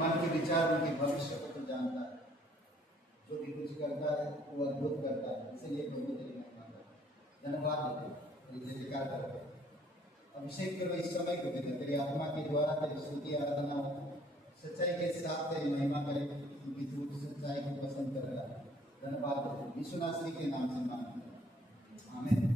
मन के विचार, उनके भविष्य को तो जानता है। जो भी कुछ करता है वो अद्भुत करता है, इसलिए प्रभु तेरी महिमा करता है। धन्यवाद देते, जयकार करते हैं। अभिषेक करो इस समय को भी, तेरी आत्मा के द्वारा तेरी स्तुति आराधना सच्चाई के साथ तेरी महिमा करे, क्योंकि तू सच्चाई को पसंद कर रहा है। धन्यवाद देते, यीशु नासरी के नाम से मांगते हैं, आमीन।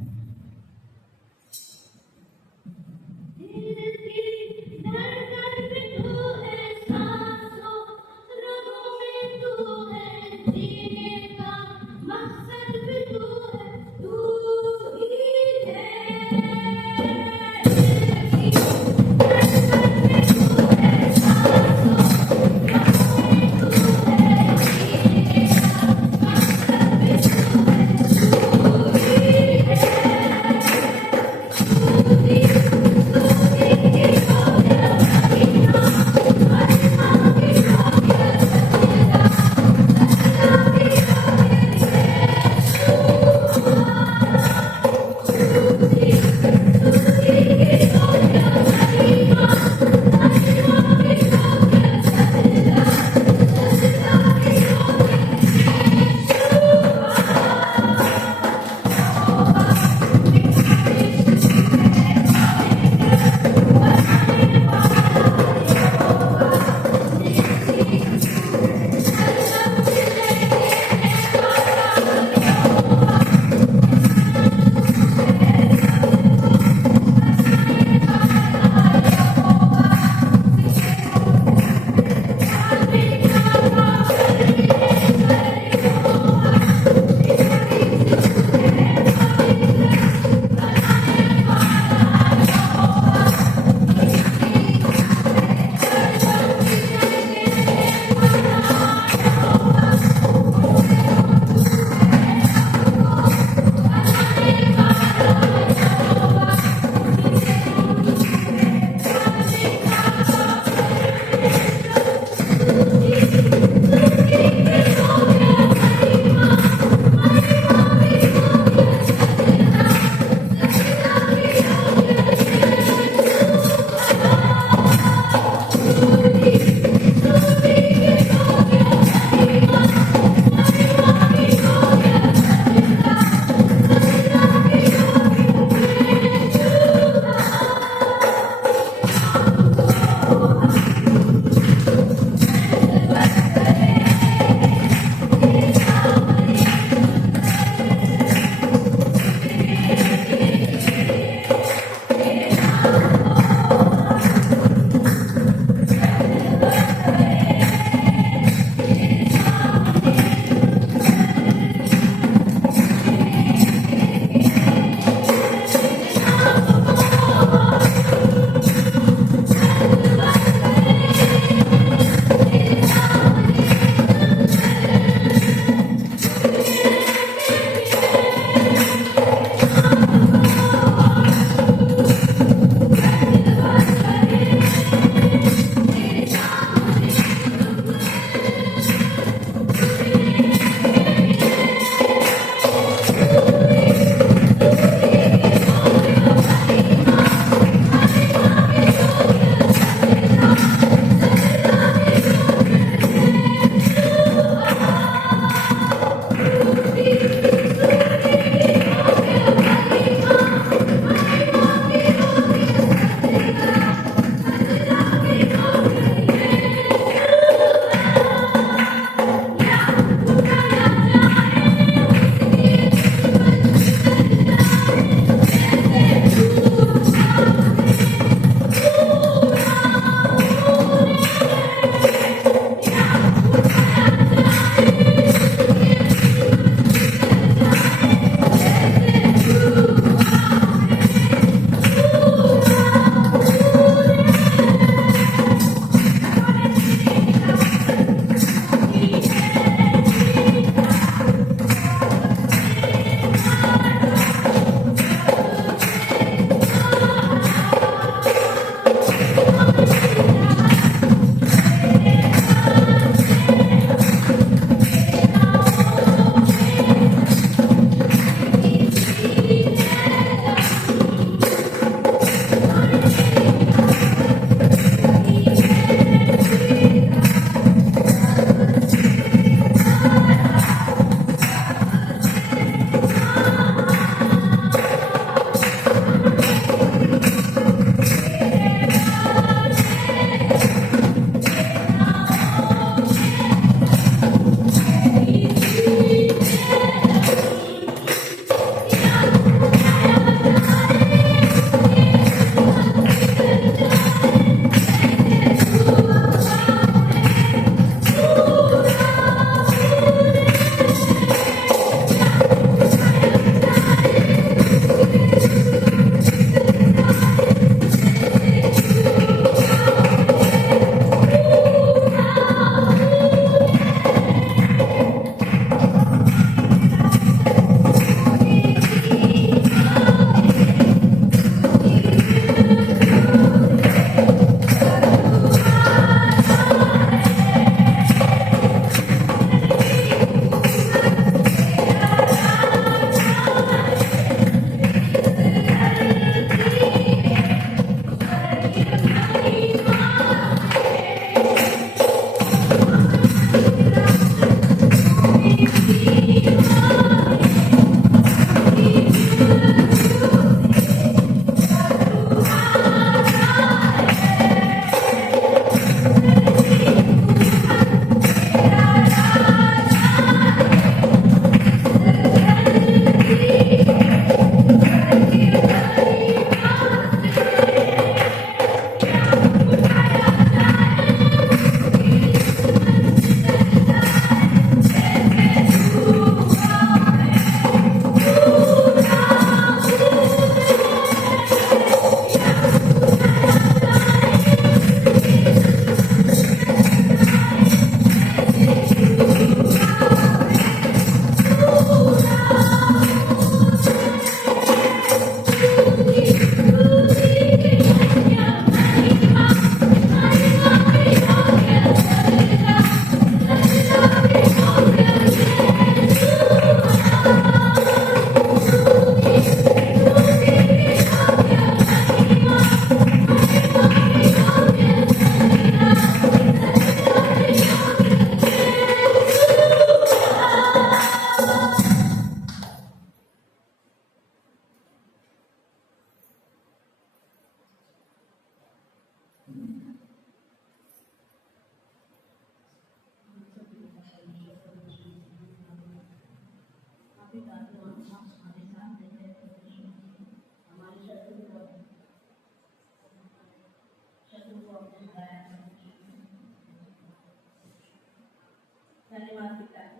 पिता है,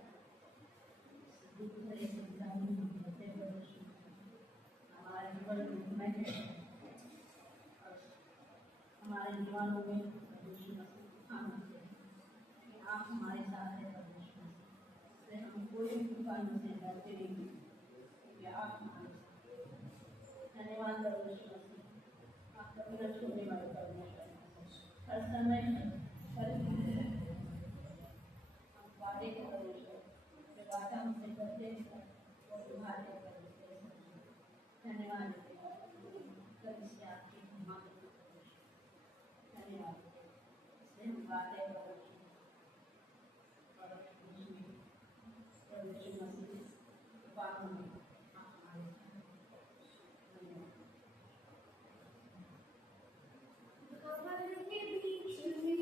दुख भरे संसार में होते प्रभु हमारा जीवन दुखमय है और हमारे जीवनों में प्रभु आनंद है कि आप हमारे साथ हैं प्रभु इसलिए हम कोई भी तूफान से डरते नहीं क्योंकि आप हमारे साथ हैं। धन्यवाद प्रभु मसीह, आप कभी न छोड़ने वाले परमेश्वर हर समय हर हम वादे के परमेश्वर जो वादा हमसे करते हैं वो निभाते परमेश्वर। धन्यवाद कभी से आपकी धन्यवाद इसलिए हम वादे परमेश्वर मसीह बातों में आप हमारे धन्यवाद। खबर के बीच में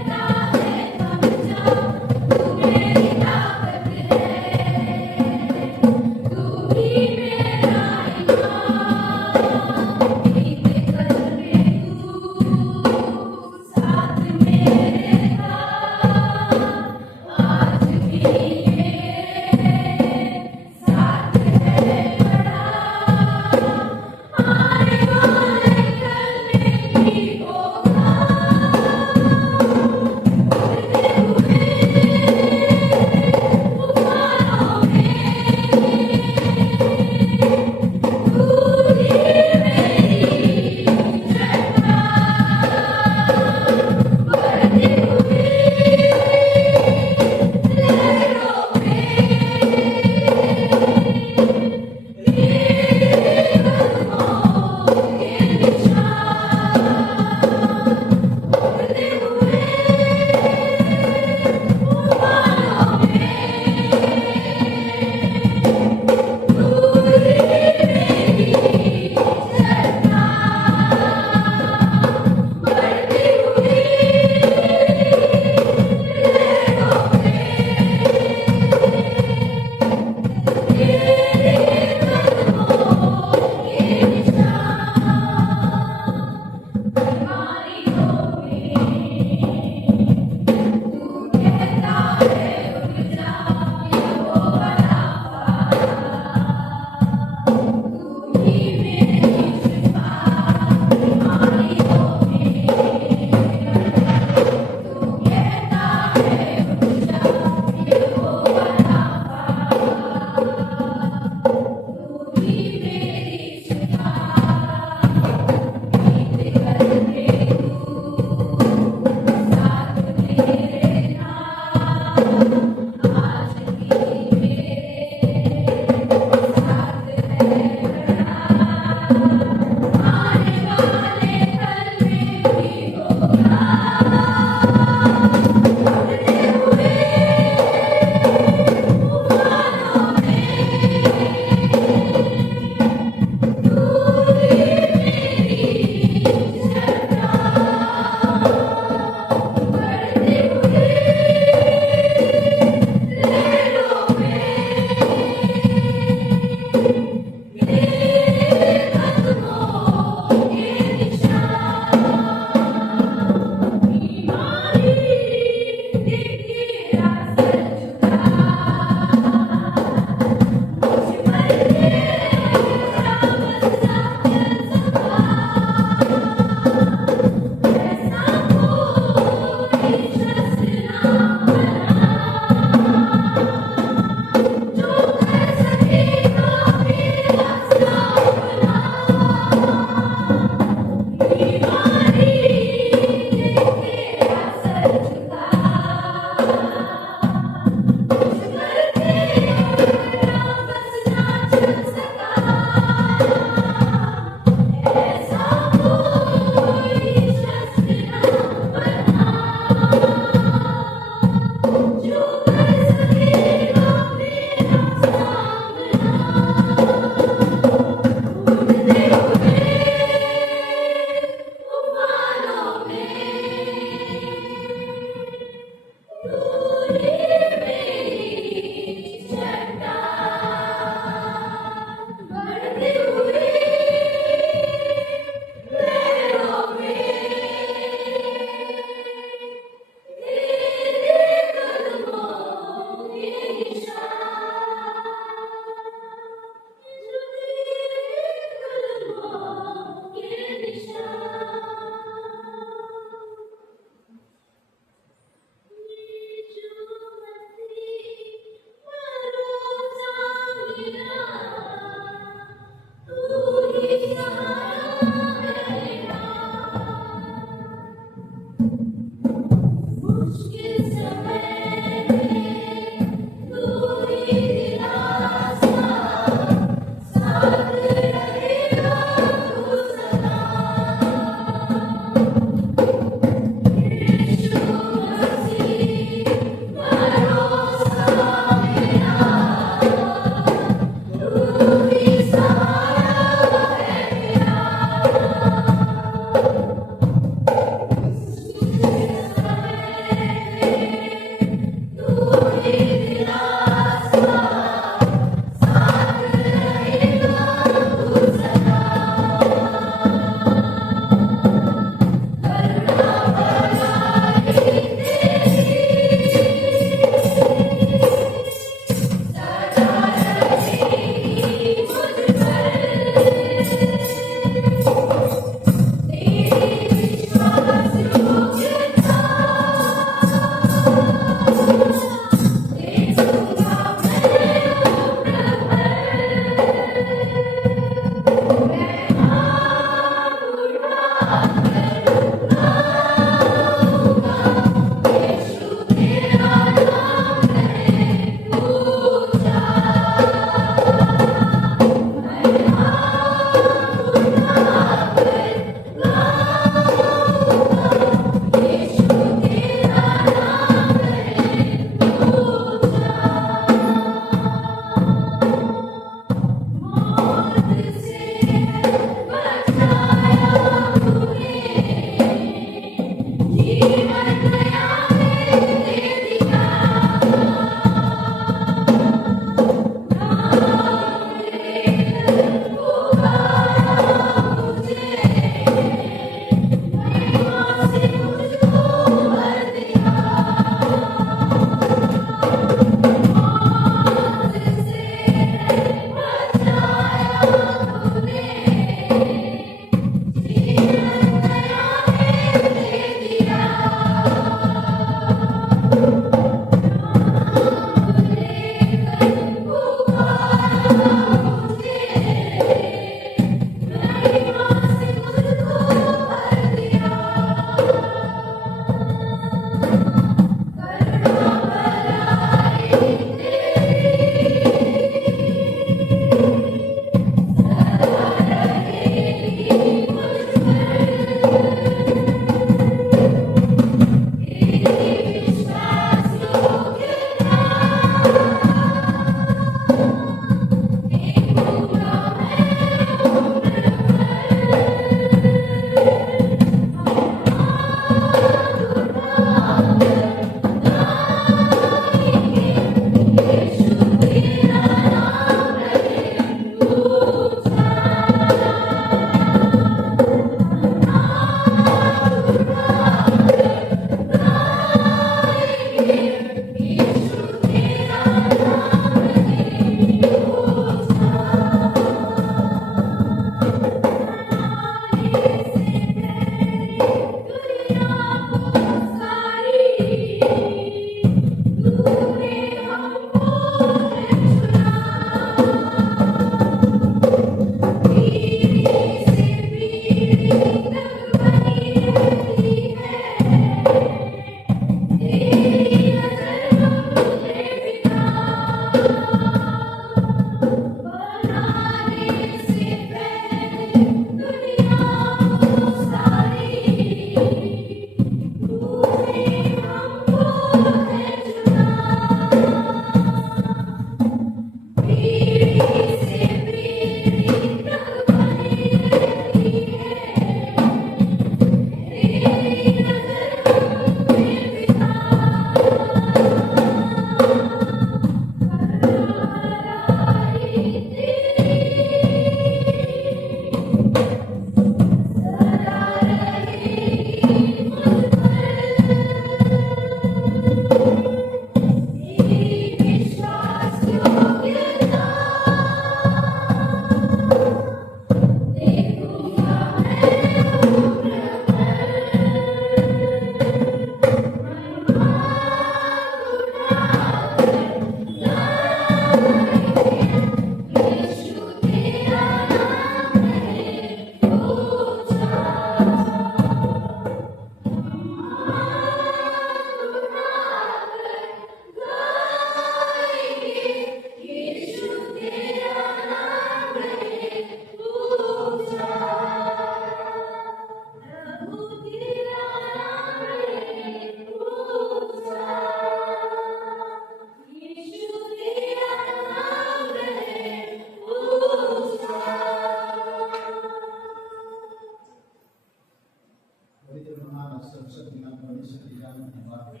सर्वशक्तिमान परमेश्वर की जान धन्यवाद है।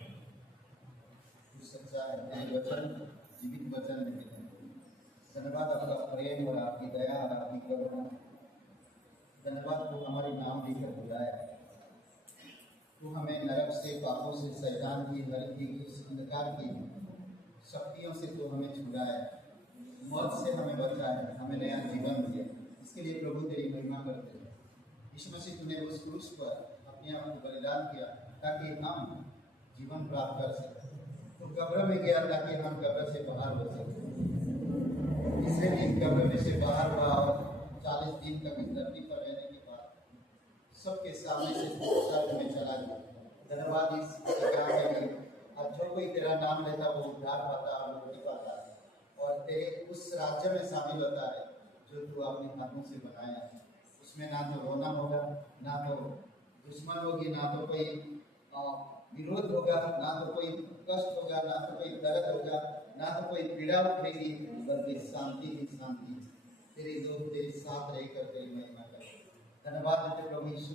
तू सच्चा है, तेरे वचन जीवित वचन है। धन्यवाद आपका प्रेम और आपकी दया और आपकी करुणा। धन्यवाद तू हमारे नाम लेकर बुलाया। तू हमें नरक से, पापों से, शैतान की, नरक की, उस अंधकार की शक्तियों से तू हमें छुड़ाया, मौत से हमें बचाया, हमें नया जीवन दिया। इसके लिए प्रभु तेरी महिमा करते हैं। यीशु मसीह तूने उस क्रूस पर अपने आप को बलिदान किया ताकि हम जीवन प्राप्त कर सकें। तो कब्र में गया ताकि हम कब्र से बाहर हो सकें। तीसरे दिन कब्र में से बाहर हुआ और 40 दिन तक इस धरती पर रहने के बाद सबके सामने से स्वर्ग में चला गया। धन्यवाद इस जगह के लिए। और जो कोई तेरा नाम लेता वो उद्धार पाता और मुक्ति पाता और तेरे उस राज्य में शामिल होता है जो तू अपने हाथों से बनाया है। उसमें ना तो रोना होगा, ना तो दुश्मन होगी, ना तो कोई विरोध होगा, ना तो कोई कष्ट होगा, ना तो कोई दर्द होगा, ना तो कोई पीड़ा उठेगी, बल्कि शांति ही शांति। तेरे लोग तेरे साथ रहकर तेरी महिमा करें। धन्यवाद देते प्रभु यीशु।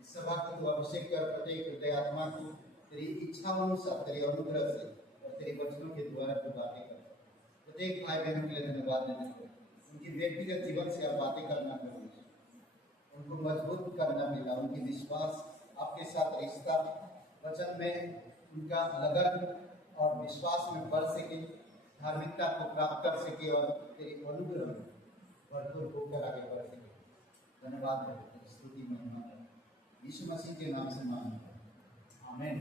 इस सभा को तू अभिषेक कर, प्रत्येक हृदय आत्मा को तेरी इच्छा अनुसार, तेरे अनुग्रह से और तेरे वचनों के द्वारा तू बातें कर। प्रत्येक भाई बहन के लिए धन्यवाद देते। उनकी व्यक्तिगत जीवन से आप बातें करना प्रभु, उनको मजबूत करना मिला, उनकी विश्वास आपके साथ रिश्ता वचन में उनका लगन और विश्वास में बढ़ सके, धार्मिकता को प्राप्त कर सके और तेरी अनुग्रह में भरपूर होकर आगे बढ़ सके। धन्यवाद है, स्तुति महिमा यीशु मसीह के नाम से मांगते हैं, आमीन।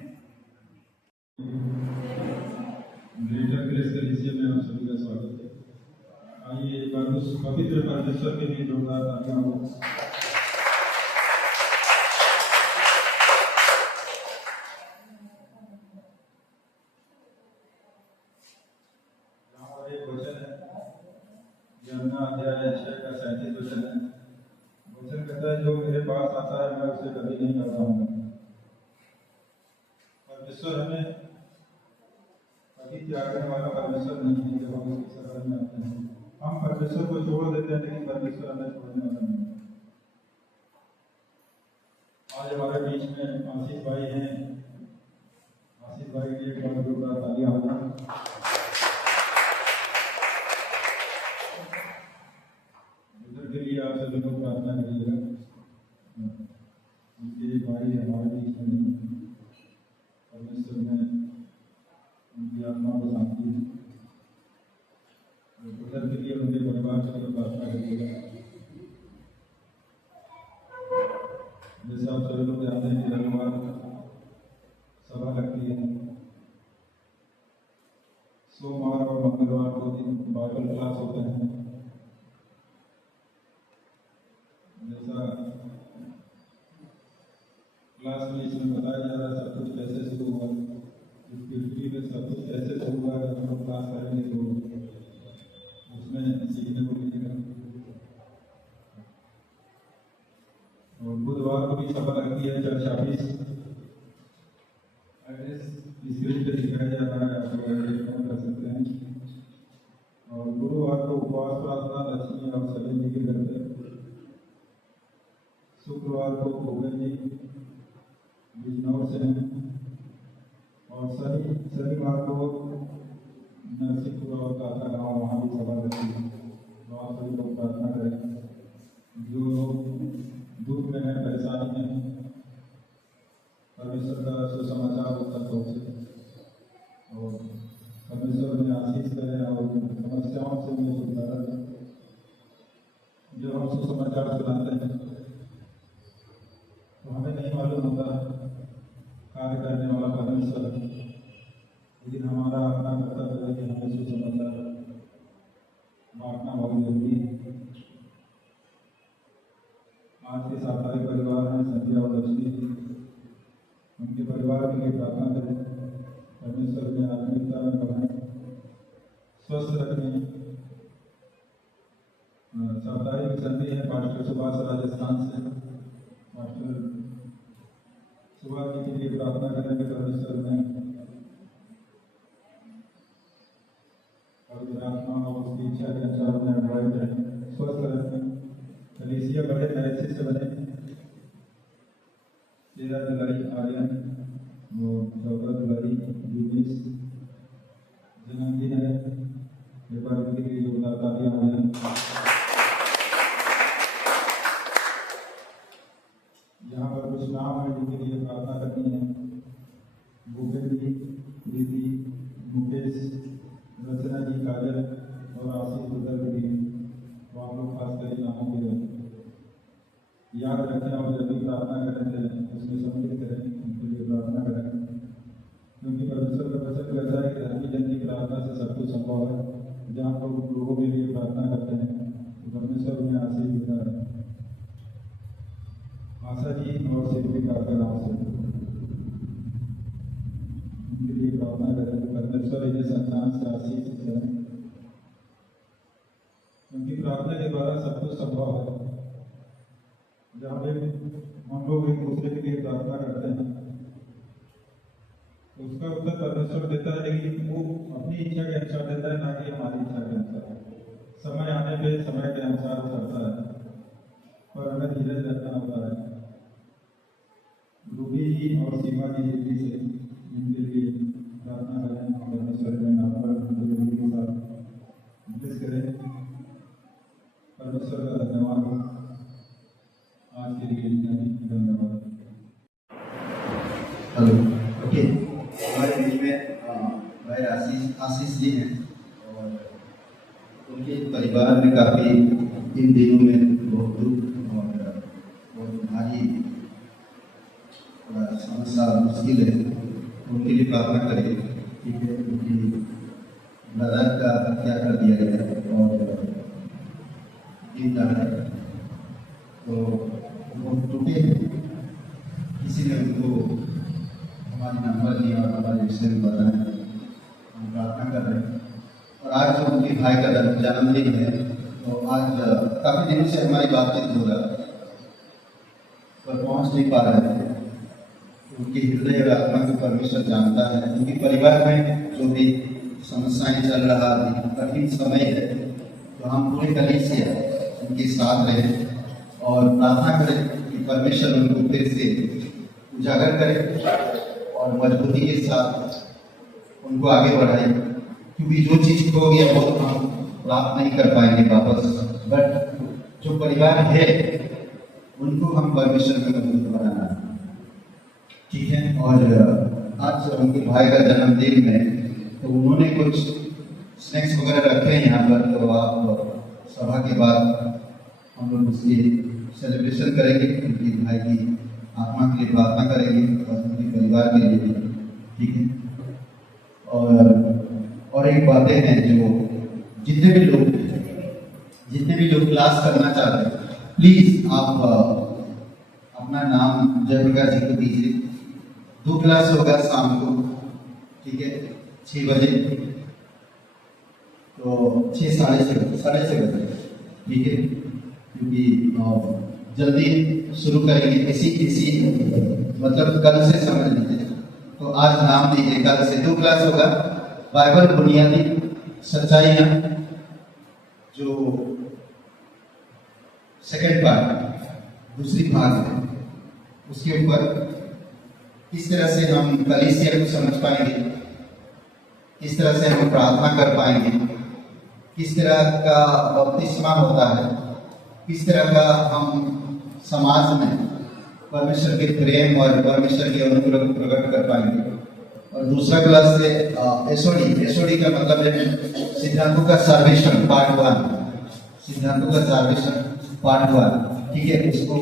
ग्रेटर ग्रेस कलीसिया में आप सभी का स्वागत है। आइए एक बार उस पवित्र परमेश्वर के लिए जोरदार तालियां हो। यहाँ पर एक वचन है, यमुना अध्याय 6 का 37 वचन है। वचन कहता है, जो मेरे पास आता है मैं उसे कभी नहीं करता हूँ। परमेश्वर हमें कभी त्यागने वाला परमेश्वर नहीं है। जब हम उसकी शरण में आते हैं हम परमेश्वर को छोड़ देते हैं, लेकिन परमेश्वर हमें छोड़ने वाला नहीं। आज हमारे बीच में आशीष भाई हैं। आशीष भाई के लिए बहुत जोरदार तालियां होना। उधर के लिए आप सभी लोग प्रार्थना करिएगा। उनके भाई हमारे बीच में नहीं, परमेश्वर ने उनकी आत्मा को शांति दी। उधर के लिए उनके परिवार के लिए प्रार्थना करिएगा। जैसे आप सभी लोग जानते हैं कि रविवार सभा लगती है, सोमवार और मंगलवार को दिन बाइबल क्लास होते हैं। जैसा क्लास में इसमें बताया जा रहा है सब कुछ कैसे शुरू हुआ, इस पृथ्वी में सब कुछ कैसे शुरू हुआ है। जब हम क्लास करेंगे तो उसमें सीखने को मिलेगा। और बुधवार को भी सभा लगती है, चर्च ऑफिस एड्रेस स्क्रीन पे दिखाया जाता है, आप लोग एड्रेस नोट कर सकते हैं। और गुरुवार को उपवास प्रार्थना लक्ष्मी और सभी जी के घर पे। शुक्रवार को भोगन जी बिजनौर से हैं। और शनिवार को नरसिंहपुर और काका गाँव वहाँ भी सभा लगती है। तो आप सभी लोग प्रार्थना करें। जो लोग दुख में है, परेशानी में है, परमेश्वर का सुसमाचार तक पहुँचे और परमेश्वर उन्हें आशीष करें और समस्याओं से उन्हें छुटकारा दें। जब हम सुसमाचार सुनाते हैं तो हमें नहीं मालूम होता कार्य करने वाला परमेश्वर, लेकिन हमारा अपना कर्तव्य है कि हमें सुसमाचार बांटना बहुत जरूरी है। आज के साप्ताहिक परिवार हैं संध्या और लक्ष्मी, उनके परिवार के लिए प्रार्थना करें। परमेश्वर में आत्मिकता में बढ़ाएं, स्वस्थ रखें। साप्ताहिक संधि है पास्टर सुभाष राजस्थान से। पास्टर सुभाष जी के लिए प्रार्थना करेंगे। परमेश्वर में पवित्र आत्मा और उसकी इच्छा के अनुसार उन्हें अगुवाई करें, स्वस्थ रखें। कलीसिया बड़े नए से बने। 13 जुलाई आर्यन और 14 जुलाई यूनिस जन्मदिन है। एक बार उनके लिए जोरदार तालियां हो जाएं। यहाँ पर कुछ नाम है जिनके लिए प्रार्थना करनी है। भूपेंद्र जी, प्रीति, मुकेश, रचना जी, काजल और आशीष बुद्ध जी, तो आप लोग खास कर नामों के याद रखें और जब भी प्रार्थना करें उसमें सम्मिलित करें, उनके लिए प्रार्थना करें, क्योंकि परमेश्वर का वचन कहता है कि धर्मी जन की प्रार्थना से सब कुछ संभव है। जहाँ लोग लोगों के लिए प्रार्थना करते हैं तो परमेश्वर उन्हें आशीष देता है। आशा जी और शिविका के नाम से उनके लिए प्रार्थना करें, परमेश्वर इन्हें संतान से आशीष करें, क्योंकि प्रार्थना के द्वारा सब कुछ संभव है। जहाँ पे हम लोग एक दूसरे के लिए प्रार्थना करते हैं तो उसका उत्तर परमेश्वर देता है, लेकिन वो अपनी इच्छा के अनुसार देता है, ना कि हमारी इच्छा के अनुसार। समय आने पे समय के अनुसार करता है, पर हमें धीरज रखना होता है। रूबी जी और सीमा जी दिल्ली से इनके लिए प्रार्थना करें, परमेश्वर के नाम पर उनके साथ विशेष करें। परमेश्वर का धन्यवाद आज के लिए, धन्यवाद। हेलो, ओके, हमारे बीच में भाई आशीष जी हैं और उनके परिवार में काफ़ी इन दिनों में बहुत दुख और बहुत भारी समस्या मुश्किल है, उनके लिए प्रार्थना करें। ठीक है, उनकी ब्रदर का हत्या कर दिया गया और दिन दहाड़े, तो बहुत टूटे हैं। किसी ने उनको हमारे नंबर दिया और हमारे विषय में बताया, हम प्रार्थना कर रहे हैं। और आज जो उनके भाई का जन्मदिन है, तो आज काफ़ी दिनों से हमारी बातचीत हो रहा है पर पहुंच नहीं पा रहे थे। उनके हृदय और आत्मा को परमेश्वर जानता है। उनके परिवार में जो भी समस्याएं चल रहा है, कठिन समय है, तो हम पूरे कलीसिया उनके साथ रहें और प्रार्थना करें कि परमेश्वर उनको फिर से उजागर करे और मजबूती के साथ उनको आगे बढ़ाए, क्योंकि जो चीज़ खो गया वो हम प्राप्त नहीं कर पाएंगे वापस, बट जो परिवार है उनको हम परमेश्वर का मजबूत बनाना है। ठीक है, और आज उनके भाई का जन्मदिन है, तो उन्होंने कुछ स्नैक्स वगैरह रखे हैं यहाँ पर, तो आप सभा के बाद हम लोग उसकी सेलिब्रेशन करेंगे, उनके भाई की आत्मा के लिए प्रार्थना करेंगे और उनके परिवार के लिए। ठीक है, और एक बातें हैं जो जितने भी लोग क्लास करना चाहते हैं, प्लीज़ आप अपना नाम जयप्रकाश जी को दीजिए। 2 क्लास होगा शाम को, ठीक है, 6 बजे, तो 6 साढ़े 6 बजे, ठीक है, क्योंकि जल्दी शुरू करेंगे। इसी मतलब कल से समझ लीजिए, तो आज नाम दीजिए। कल से 2 क्लास होगा, बाइबल बुनियादी सच्चाइयाँ, जो सेकंड पार्ट, दूसरी भाग है, उसके ऊपर किस तरह से हम कलीसिया को समझ पाएंगे, किस तरह से हम प्रार्थना कर पाएंगे, किस तरह का बपतिस्मा होता है, किस तरह का हम समाज में परमेश्वर के प्रेम और परमेश्वर के अनुग्रह को प्रकट कर पाएंगे। और दूसरा क्लास से एसओडी का मतलब है सिद्धांतों का सर्वेक्षण पार्ट 1, सिद्धांतों का सर्वेक्षण पार्ट 1, ठीक है। इसको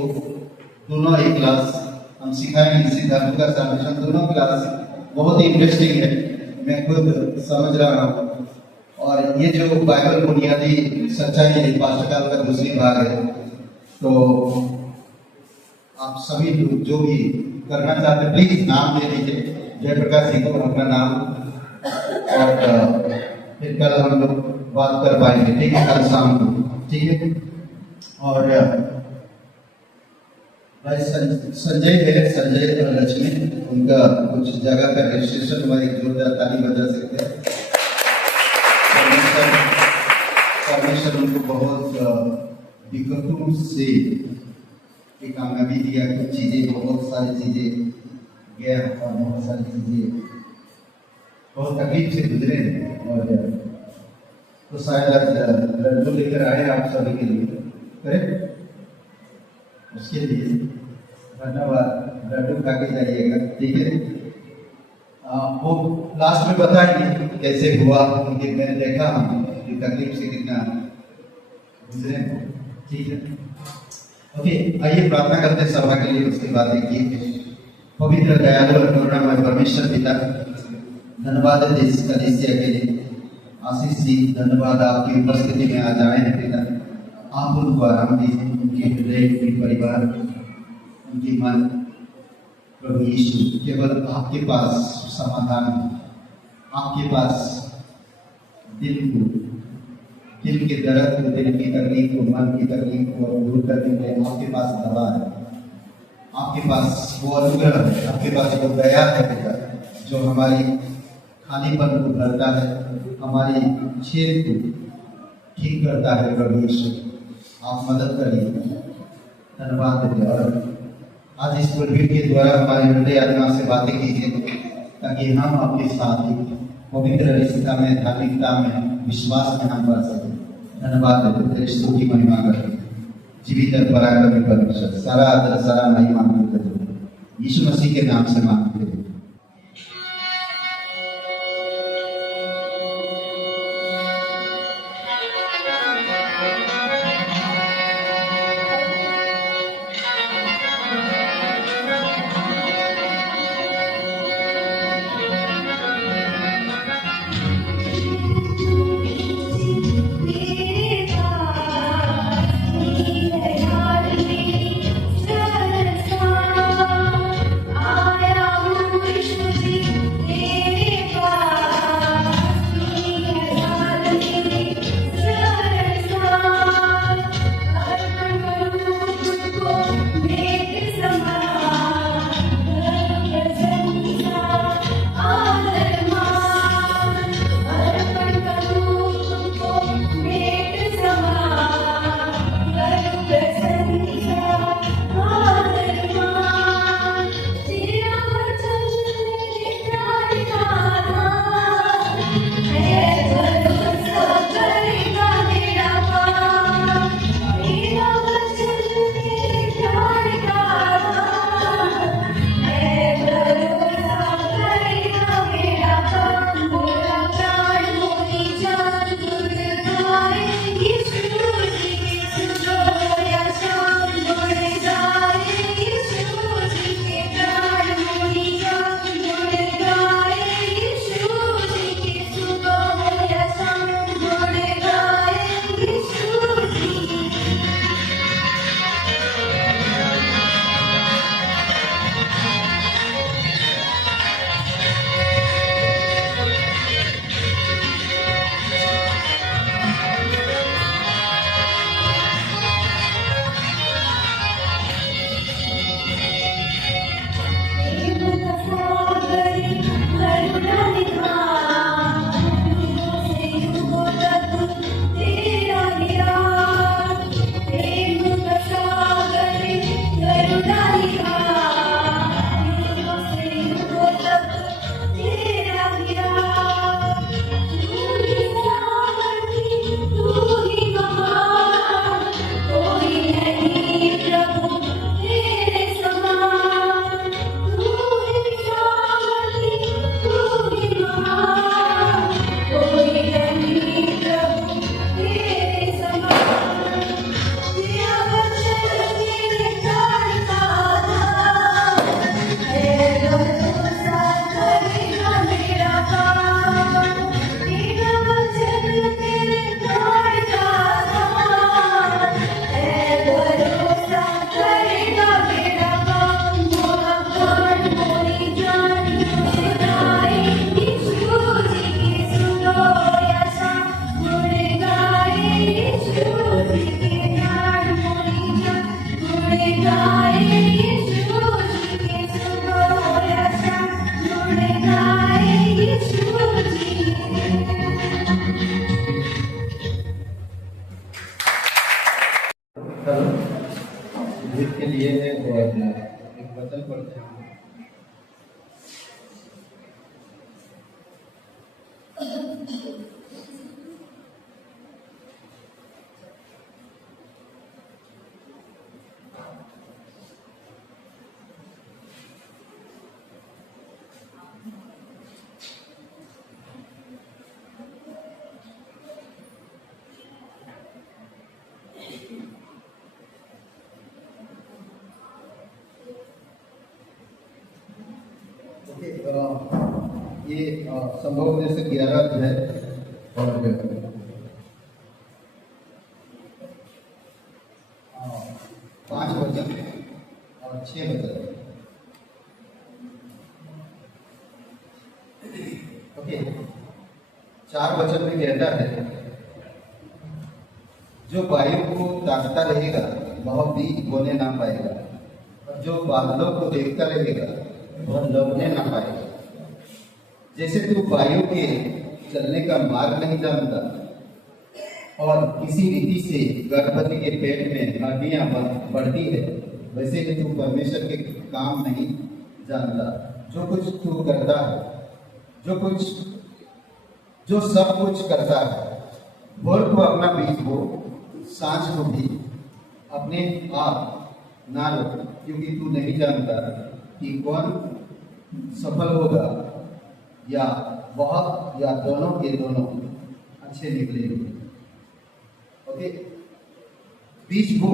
दोनों एक क्लास हम सिखाएंगे, सिद्धांतों का सर्वेक्षण, दोनों क्लास बहुत ही इंटरेस्टिंग है, मैं खुद समझ रहा हूँ। और ये जो बाइबल बुनियादी सच्चाई है, पाठ्यकाल का दूसरी भाग है, तो आप सभी लोग जो भी करना चाहते हैं प्लीज नाम दे दीजिए जयप्रकाश जी को, अपना नाम, और फिर कल हम लोग बात कर पाएंगे, ठीक है, कल शाम को, ठीक है। और भाई संजय है, संजय और लक्ष्मी, उनका कुछ जगह का रजिस्ट्रेशन हुआ, एक जोरदार ताली बजा सकते हैं। परमेश्वर उनको बहुत दिक्कतों से की कामयाबी दिया। कुछ चीज़ें, बहुत सारी चीज़ें गया और बहुत सारी चीज़ें बहुत तकलीफ से गुजरे हैं। और तो शायद आज लड्डू लेकर आए आप सभी के लिए, करेक्ट? उसके लिए धन्यवाद। लड्डू खा के जाइएगा, ठीक है? वो लास्ट में बताएंगे कैसे हुआ, क्योंकि मैंने देखा हम कि तकलीफ से कितना गुजरे हैं, ठीक है? ओके, आइए प्रार्थना करते हैं सभा के लिए। उसके बाद देखिए, पवित्र दयालु और करुणामय परमेश्वर पिता, धन्यवाद है इस कलीसिया के लिए। आशीष जी, धन्यवाद आपकी उपस्थिति में आज आए हैं पिता। आप उनको आराम दीजिए, उनके हृदय, उनके परिवार, उनकी मन। प्रभु यीशु, केवल आपके पास समाधान है, आपके पास दिल को, दिल के दर्द को, दिल की तकलीफ को, मन की तकलीफ को दूर करने के लिए आपके पास दवा है, आपके पास वो अनुग्रह है, आपके पास वो दया है पिता, जो हमारी खालीपन को भरता है, हमारी छेद को ठीक करता है। प्रभु यीशु, आप मदद करिए, धन्यवाद देते। और आज इस भीड़ के द्वारा हमारे हृदय आत्मा से बातें कीजिए, ताकि हम अपने साथ ही पवित्र रिश्ता में, धार्मिकता में, विश्वास में हम बढ़ सकें। धन्यवाद देते, तेरी स्तुति महिमा करते, जीवित और पराक्रमी परमेश्वर, सारा आदर, सारा महिमा करते, यीशु मसीह के नाम से मांगते हैं। आया हूँ ये संभव होने से 11 जो है और 5 वचन और 6 वचन। ओके, 4 वचन में कहता है, जो वायु को ताकता रहेगा वह बीज बोने ना पाएगा, और जो बादलों को देखता रहेगा वह लौटने ना पाएगा। जैसे तू वायु के चलने का मार्ग नहीं जानता और किसी रीति से गर्भवती के पेट में हड्डियां बढ़ती है, वैसे ही तू परमेश्वर के काम नहीं जानता। जो कुछ तू करता है, जो सब कुछ करता है, भोर को अपना बीज बो, सांझ को भी अपने आप ना लो, क्योंकि तू नहीं जानता कि कौन सफल होगा, या वह या दोनों के दोनों अच्छे निकलेंगे। ओके, बीज बो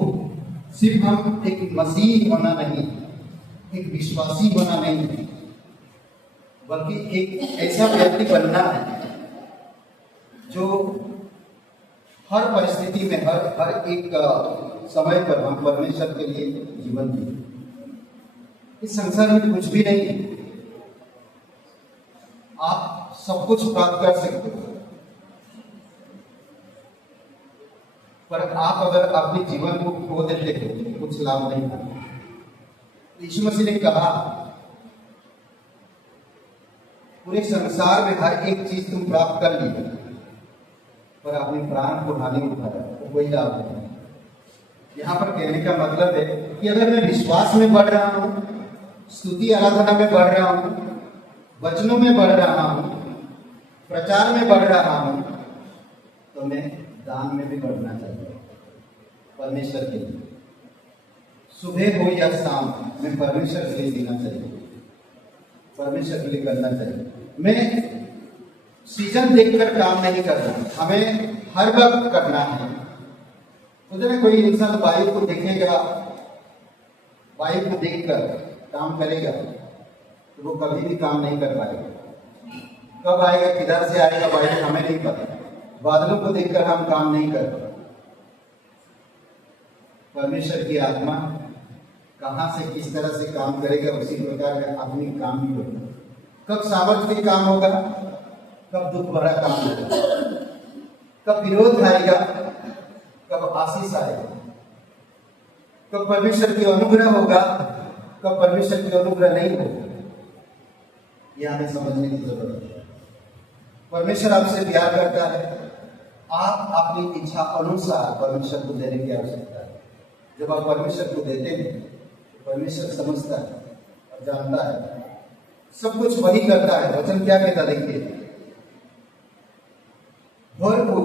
सिर्फ हम एक मसीह होना नहीं, एक विश्वासी होना नहीं, बल्कि एक ऐसा व्यक्ति बनना है जो हर परिस्थिति में, हर एक समय पर हम परमेश्वर के लिए जीवन जिए। इस संसार में कुछ भी नहीं है, आप सब कुछ प्राप्त कर सकते हो, पर आप अगर अपने जीवन को खो देते हो तो कुछ लाभ नहीं होगा। यीशु मसीह ने कहा, पूरे संसार में हर एक चीज तुम प्राप्त कर ली, पर अपने प्राण को हानि उठाया तो कोई लाभ नहीं। यहाँ पर कहने का मतलब है कि अगर मैं विश्वास में बढ़ रहा हूँ, स्तुति आराधना में बढ़ रहा हूँ, वचनों में बढ़ रहा हूँ, प्रचार में बढ़ रहा हूँ, तो मैं दान में भी बढ़ना चाहिए परमेश्वर के लिए। सुबह हो या शाम मैं परमेश्वर के लिए जीना चाहिए, परमेश्वर के लिए करना चाहिए। मैं सीजन देखकर काम नहीं करना, हमें हर वक्त करना है। तो कोई इंसान वायु को देखेगा, वायु को देखकर काम करेगा तो वो कभी भी काम नहीं कर पाएगा। कब आएगा, किधर से आएगा वायु हमें नहीं पता। बादलों को देखकर हम काम नहीं कर पाते। परमेश्वर की आत्मा कहां से किस तरह से काम करेगा, उसी प्रकार का आदमी काम भी होगा। कब सामर्थ्य काम होगा, कब दुख भरा काम होगा, कब विरोध आएगा, कब आशीष आएगा, कब परमेश्वर की अनुग्रह होगा, कब परमेश्वर की अनुग्रह नहीं होगा। यह हमें समझने की जरूरत है। परमेश्वर आपसे प्यार करता है, आप अपनी इच्छा अनुसार परमेश्वर को देने की आवश्यकता है। जब आप परमेश्वर को देते हैं तो परमेश्वर समझता है और जानता है, सब कुछ वही करता है। वचन क्या कहता, देखिए, भोर को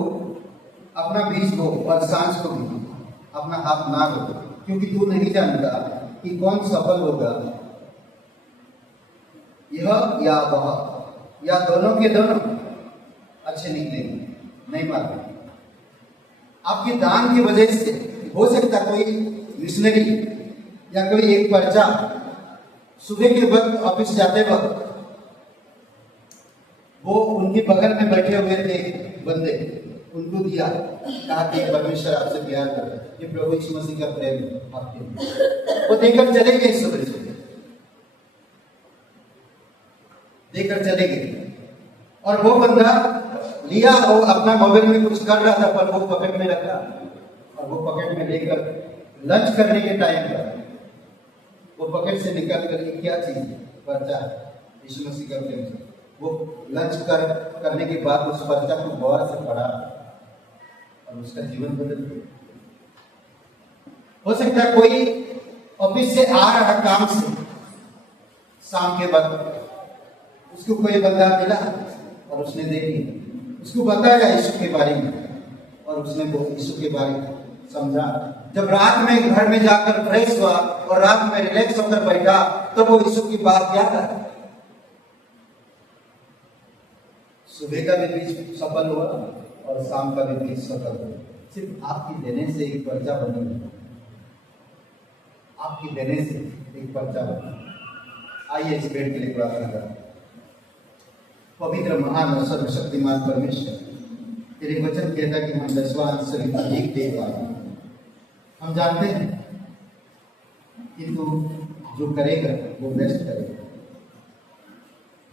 अपना बीज बो और सांझ को भी अपना हाथ ना लो, क्योंकि तू नहीं जानता कि कौन सफल होगा, यह या वह या दोनों के दोनों अच्छे निकलेंगे। नहीं मालूम, आपके दान की वजह से हो सकता कोई मिशनरी या कोई एक पर्चा सुबह के वक्त ऑफिस जाते वक्त वो उनके बगल में बैठे हुए थे बंदे, उनको दिया, कहा कि परमेश्वर आपसे प्यार करता है, ये प्रभु यीशु मसीह का प्रेम है आपके लिए। वो देकर चले गए, सुबह सुबह देकर चले गए, और वो बंदा लिया, वो अपना मोबाइल में कुछ कर रहा था, पर वो पॉकेट में रखा, और वो पॉकेट में लेकर लंच करने के टाइम पर वो पॉकेट से निकाल कर क्या चीज है, पर्चा यीशु मसीह का प्रेम से, वो लंच करने के बाद उस पर्चा को गौर से पढ़ा और उसका जीवन बदल गया। हो सकता है कोई ऑफिस से आ रहा काम से, शाम के वक्त उसको कोई बंदा मिला और उसने देख लिया, उसको बताया यीशु के बारे में, और उसने वो यीशु के बारे में समझा। जब रात में घर में जाकर फ्रेश हुआ और रात में रिलैक्स होकर बैठा, तो वो यीशु की बात याद आई। सुबह का भी बीज सफल हुआ और शाम का भी बीज सफल हुआ। सिर्फ आपकी देने से एक पर्चा बनी, आपकी देने से एक पर्चा बना। आइए इस पेड़ के लिए प्रार्थना करें। पवित्र महान और सर्वशक्तिमान परमेश्वर, तेरे वचन कहता है कि हम दसवां सभी अधिक दे पाए। हम जानते हैं कि तू जो करेगा वो बेस्ट करेगा।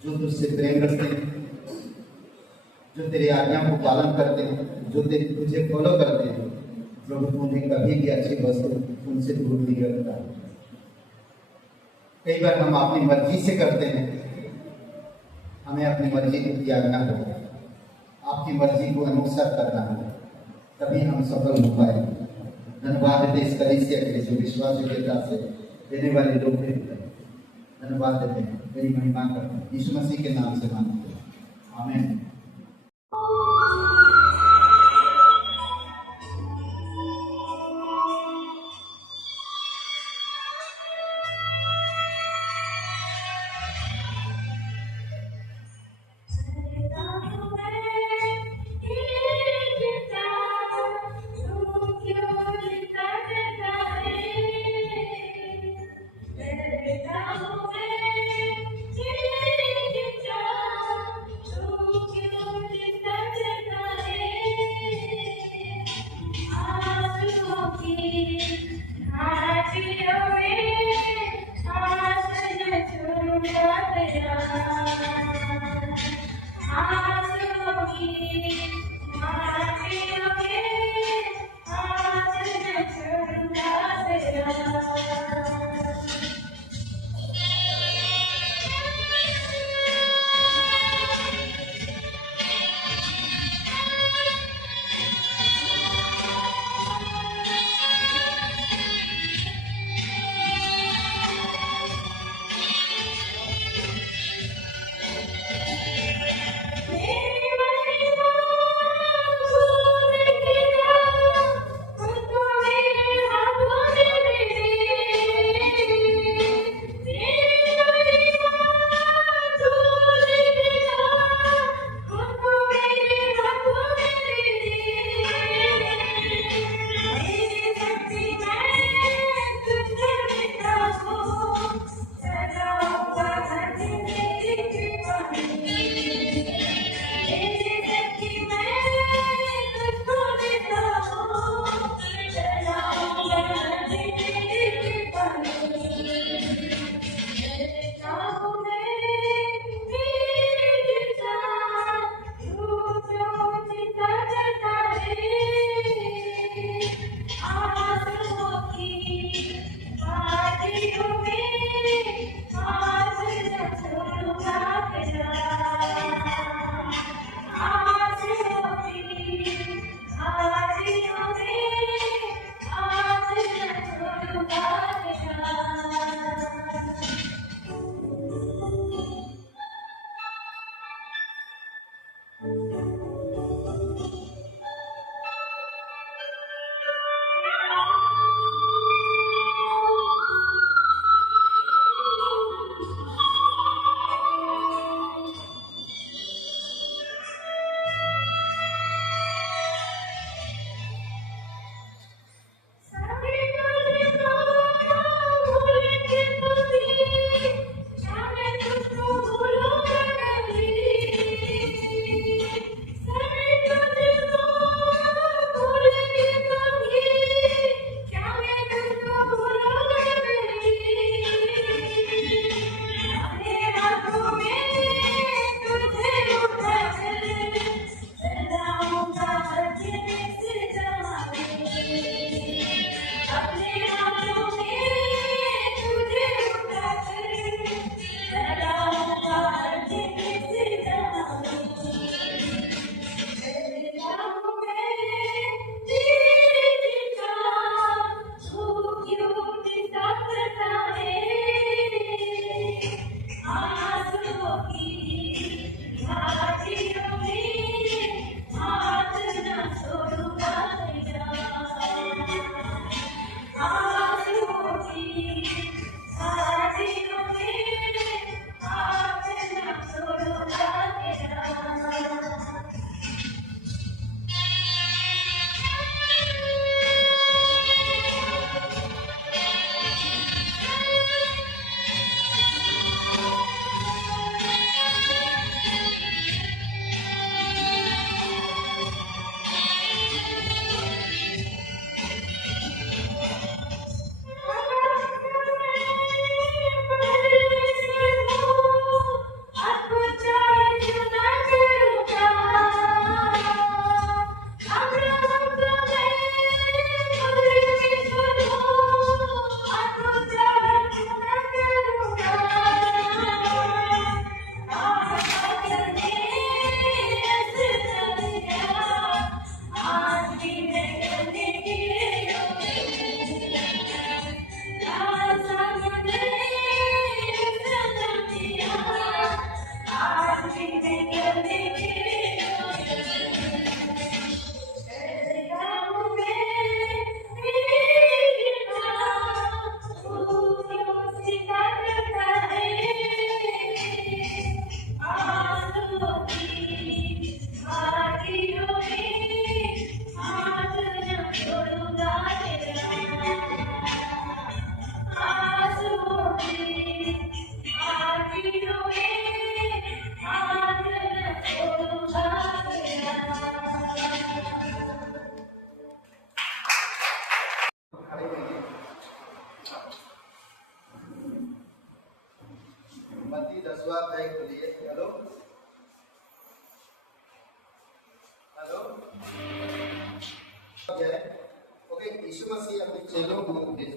जो तुझसे प्रेम रखते हैं, जो तेरे आज्ञा को पालन करते हैं, जो तुझे फॉलो करते हैं, प्रभु उन्हें कभी भी अच्छी वस्तु उनसे दूर नहीं रखता। कई बार हम अपनी मर्जी से करते हैं, हमें अपनी मर्जी को त्यागना होगा, आपकी मर्जी को अनुसार करना होगा, तभी हम सफल हो पाए। धन्यवाद देते इस कलीसिया के लिए जो विश्वास योग्यता से देने वाले लोग हैं। धन्यवाद देते हैं, मेरी महिमा करते हैं, यीशु मसीह के नाम से मांगते हैं, आमीन। मेरी महिमा तूने की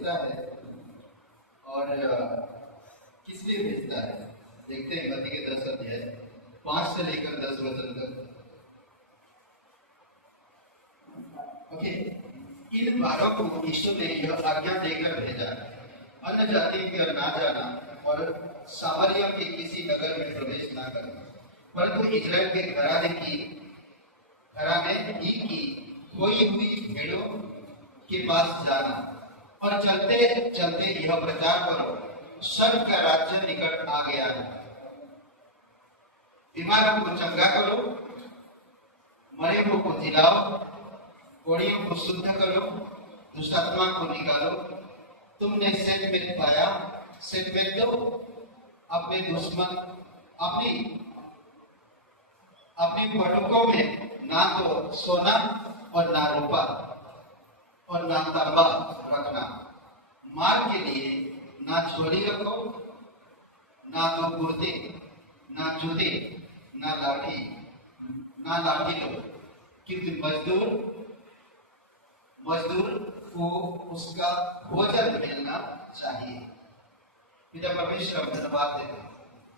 भेजता है और किस लिए भेजता है देखते हैं। मत्ती के 10 अध्याय 5 से लेकर 10 वचन तक। ओके, इन 12 को यीशु ने यह आज्ञा देकर भेजा, अन्य जाति के ना जाना और सामरिया के किसी नगर में प्रवेश ना करना, परंतु इजराइल के घराने ही की खोई हुई भेड़ों के पास जाना और चलते चलते यह प्रचार करो, स्वर्ग का राज्य निकट आ गया है। बीमारों को चंगा करो, मरे को जिलाओ, कोड़ियों को शुद्ध करो, दुष्ट आत्मा को निकालो। तुमने सेठ में पाया, सेठ में दो। अपने दुश्मन अपनी पटुकों में ना तो सोना और ना रूपा और ना तांबा रखना। मार के लिए ना झोली रखो, ना तो कुर्ते, ना जूते, ना लाठी लो, क्योंकि मजदूर को उसका भोजन मिलना चाहिए। पिता परमेश्वर हम धन्यवाद देते हैं,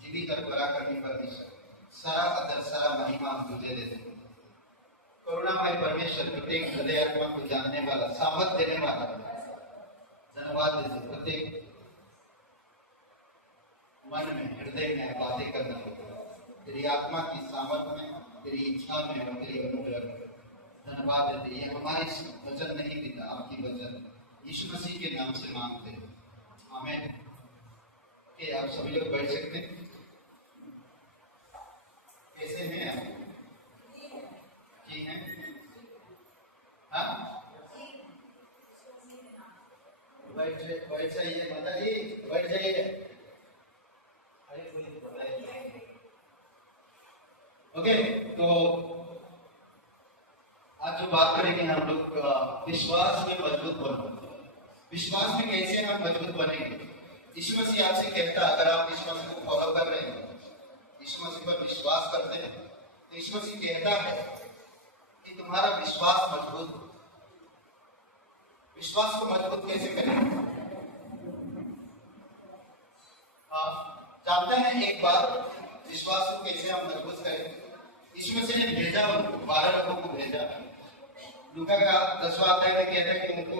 जीवित और बड़ा करने परमेश्वर, सारा आदर सारा महिमा हम तुझे देते हैं। करुणामय परमेश्वर, प्रत्येक हृदय आत्मा को जानने वाला, सामर्थ देने वाला, धन्यवाद देते हैं। प्रत्येक मन में हृदय में बातें करना होता है तेरी आत्मा की सामर्थ में, तेरी इच्छा में और तेरी अनुग्रह में। धन्यवाद देते। ये हमारे वचन नहीं पिता, आपकी वचन यीशु मसीह के नाम से मांगते हैं, आमीन। ओके, आप सभी लोग बैठ सकते हैं। कैसे हैं आप? ठीक हैं? हाँ, बैठ जाइए माता जी, बैठ जाइए। अरे कोई बताइए। ओके, तो आज जो बात करेंगे हम लोग विश्वास में मजबूत बनना। विश्वास में कैसे हम मजबूत बनेंगे? यीशु मसीह आपसे कहता, अगर आप यीशु मसीह को फॉलो कर रहे हैं, यीशु मसीह पर विश्वास करते हैं, तो यीशु मसीह कहता है कि तुम्हारा विश्वास मजबूत हो। विश्वास को मजबूत कैसे करें? आप जानते हैं एक बार विश्वास को कैसे हम मजबूत करें? यीशु मसीह ने भेजा, 12 लोगों को भेजा। लूका का 10वां अध्याय में कहता है कि उनको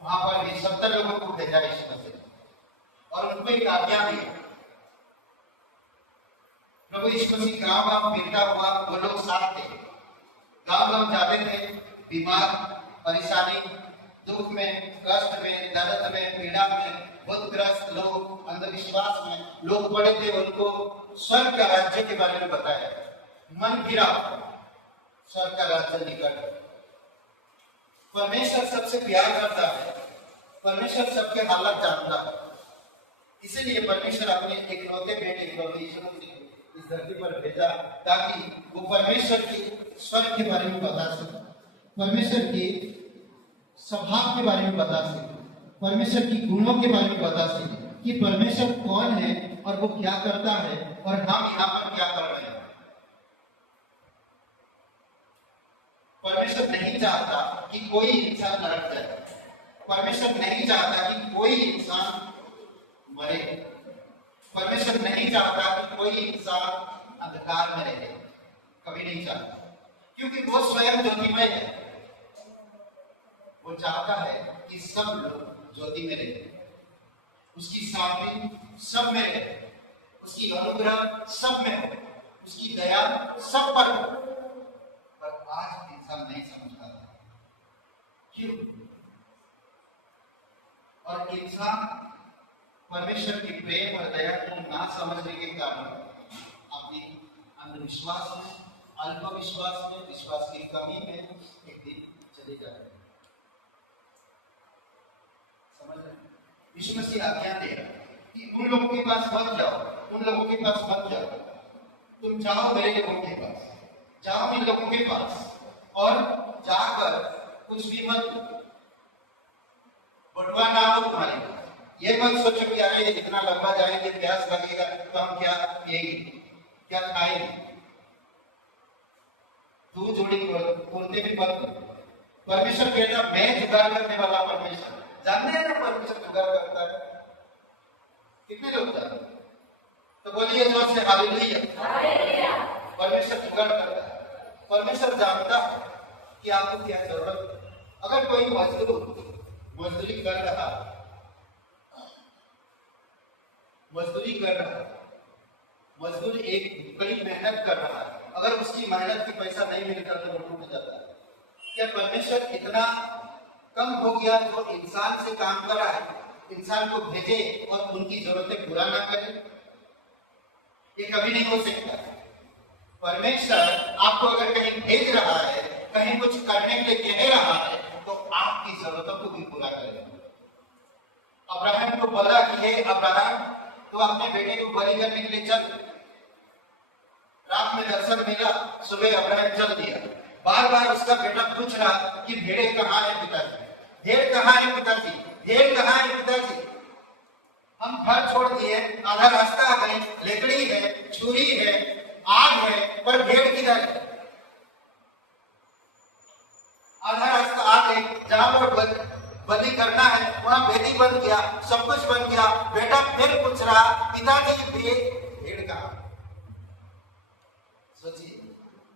वहां पर भी 70 लोगों को भेजा यीशु मसीह, और उनको एक आज्ञा दी। प्रभु यीशु मसीह गांव फिरता हुआ, वो लोग साथ थे, गांव जाते थे, बीमार, परेशानी, दुख में, कष्ट में, दर्द में, पीड़ा में, बुद्धग्रस्त लोग, अंधविश्वास में लोग पड़े थे। उनको स्वर्ग का राज्य के बारे में बताया, मन फिरा, स्वर्ग का राज्य निकट। परमेश्वर सबसे प्यार करता है, परमेश्वर सबके हालत जानता है, इसीलिए परमेश्वर अपने इकलौते बेटे प्रभु यीशु मसीह को इस धरती पर भेजा, ताकि वो परमेश्वर की स्वर्ग के बारे में बता सके, परमेश्वर की स्वभाव के बारे में बता सके, परमेश्वर की गुणों के बारे में बता सके कि परमेश्वर कौन है और वो क्या करता है और हम यहाँ पर क्या कर रहे हैं। परमेश्वर नहीं चाहता कि कोई इंसान नरक जाए, परमेश्वर नहीं चाहता कि कोई इंसान मरे, परमेश्वर नहीं चाहता कि कोई इंसान अंधकार में रहे, कभी नहीं चाहता, क्योंकि वो स्वयं ज्योतिमय है। वो चाहता है कि सब लोग ज्योति में रहे, उसकी शांति सब में रहे, उसकी अनुग्रह सब में हो, उसकी दया सब पर हो। पर आज इंसान नहीं समझता क्यों? और इंसान परमेश्वर की प्रेम और दया को ना समझने के कारण अपनी अंधविश्वास में, अल्पविश्वास में, विश्वास की कमी में एक दिन चले जाते हैं। समझ रहे? यीशु मसीह आज्ञा दे रहा है कि उन लोगों के पास मत जाओ, उन लोगों के पास मत जाओ, तुम जाओ मेरे लोगों के पास, जाओ इन लोगों के पास और जाकर कुछ भी मत बटवा ना हो तुम्हारे पास। ये मत सोचो कि अरे इतना लंबा जाएंगे, प्यास लगेगा तो हम क्या पिएंगे, क्या खाएंगे। तू जोड़ी कुर्ते भी मत। परमेश्वर कहता मैं जुगाड़ करने वाला परमेश्वर, जानते हैं ना परमेश्वर जुगाड़ करता है? कितने लोग जानते हैं? तो बोलिए जोर से हालेलुया। परमेश्वर जुगाड़ करता है। परमेश्वर जानता है कि आपको क्या जरूरत है। अगर कोई मजदूरी कर रहा है, मजदूर एक बड़ी मेहनत कर रहा है, अगर उसकी मेहनत की पैसा नहीं मिलता तो वो टूट जाता है। क्या परमेश्वर इतना कम हो गया जो इंसान से काम कर रहा है, इंसान को भेजे और उनकी जरूरतें पूरा ना करे? ये कभी नहीं हो सकता। परमेश्वर आपको अगर कहीं भेज रहा है, कहीं कुछ करने के लिए कह रहा है, तो आपकी जरूरतों को भी पूरा करेगा। अब्राहम को बोला कि हे अब्राहम, तो अपने बेटे को बलि करने के लिए चल। रात में दर्शन मिला, सुबह अब्राहम चल दिया। बार बार उसका बेटा पूछ रहा कि भेड़े कहाँ है पिताजी, भेड़ कहाँ है पिताजी, भेड़ कहाँ है पिताजी। हम घर छोड़ दिए, आधा रास्ता आ गए, लकड़ी है, छुरी है, आग है, पर भेड़ किधर है? आधा रास्ता आ गए, जहां पर बलि करना है वहां वेदी बन गया, सब कुछ बन गया। बेटा फिर पूछ रहा पिताजी भेड़ कहाँ? सोचिए,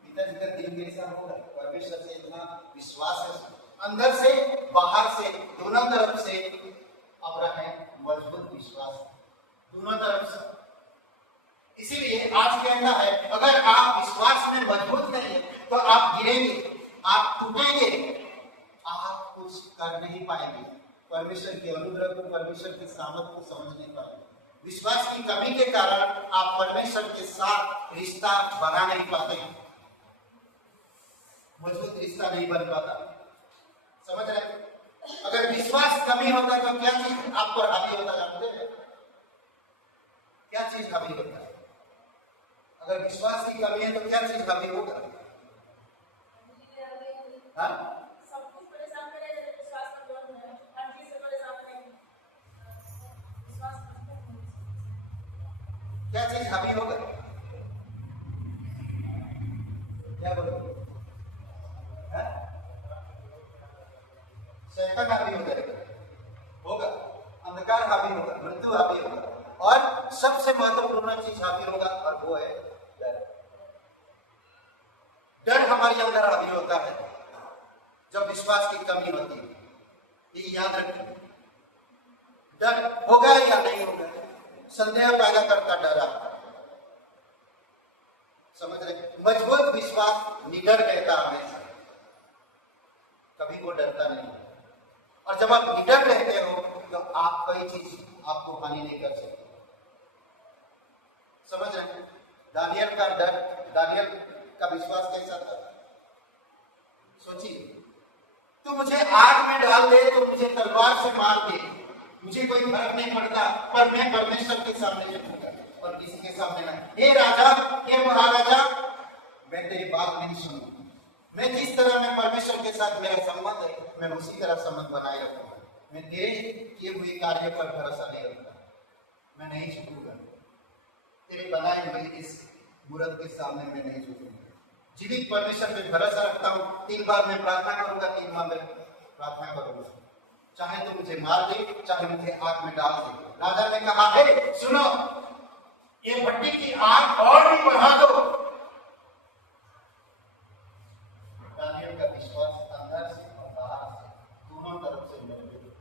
पिताजी का दिल कैसा होगा? परमेश्वर से इतना विश्वास है, अंदर से बाहर से दोनों तरफ से अब्राहम मजबूत विश्वास, दोनों तरफ से। इसीलिए आज कहना है, अगर आप विश्वास में मजबूत नहीं है तो आप गिरेंगे, आप टूटेंगे, आप कुछ कर नहीं पाएंगे। परमेश्वर के अनुग्रह को, परमेश्वर की सामर्थ को समझ नहीं पाएंगे। विश्वास की कमी के कारण आप परमेश्वर के साथ रिश्ता बना नहीं पाते, मजबूत रिश्ता नहीं बन पाता। समझ रहे हैं? अगर विश्वास कमी होता तो क्या चीज आप पर हावी होता जानते हैं? क्या चीज हावी होता है? अगर विश्वास की कमी है तो क्या चीज हावी होगा? हाँ? क्या चीज हावी होगा? क्या बोलोगे? शैतान हावी हो जाएगा, होगा, अंधकार हावी होगा, मृत्यु हावी होगा, और सबसे महत्वपूर्ण चीज हावी होगा, और वो है डर। डर हमारे अंदर हावी होता है जब विश्वास की कमी होती है। ये याद रखिए, डर होगा या नहीं होगा, संदेह पैदा करता डर आपका। समझ रहे? मजबूत विश्वास निडर रहता हमेशा, कभी वो डरता नहीं। और जब आप निडर रहते हो तो आप कोई चीज आपको हानि नहीं कर सकते। समझ रहे हैं? दानियल का डर, दानियल का विश्वास कैसा था? सोचिए, तू मुझे आग में डाल दे, तो मुझे तलवार से मार दे, मुझे कोई फर्क नहीं पड़ता, पर मैं परमेश्वर के सामने झुकूंगा और किसी के सामने नहीं। हे राजा, हे महाराजा, मैं तेरी बात नहीं सुनूंगा। मैं जिस तरह में परमेश्वर के साथ मेरा संबंध है, मैं उसी तरह संबंध बनाए रखूंगा। मैं तेरे किए हुए कार्य पर भरोसा नहीं रखूंगा, मैं नहीं झुकूंगा। तेरे बनाए हुए इस मूर्त के सामने मैं नहीं झुकूंगा। जीवित परमेश्वर पे भरोसा रखता हूँ। 3 बार मैं प्रार्थना करूंगा, 3 बार मैं प्रार्थना करूंगा, चाहे तो मुझे मार दे, चाहे मुझे आग में डाल दे। राजा ने कहा, हे सुनो, ये भट्टी की आग और भी बढ़ा दो। दानियल का विश्वास अंदर से और बाहर से दोनों तरफ से मजबूत,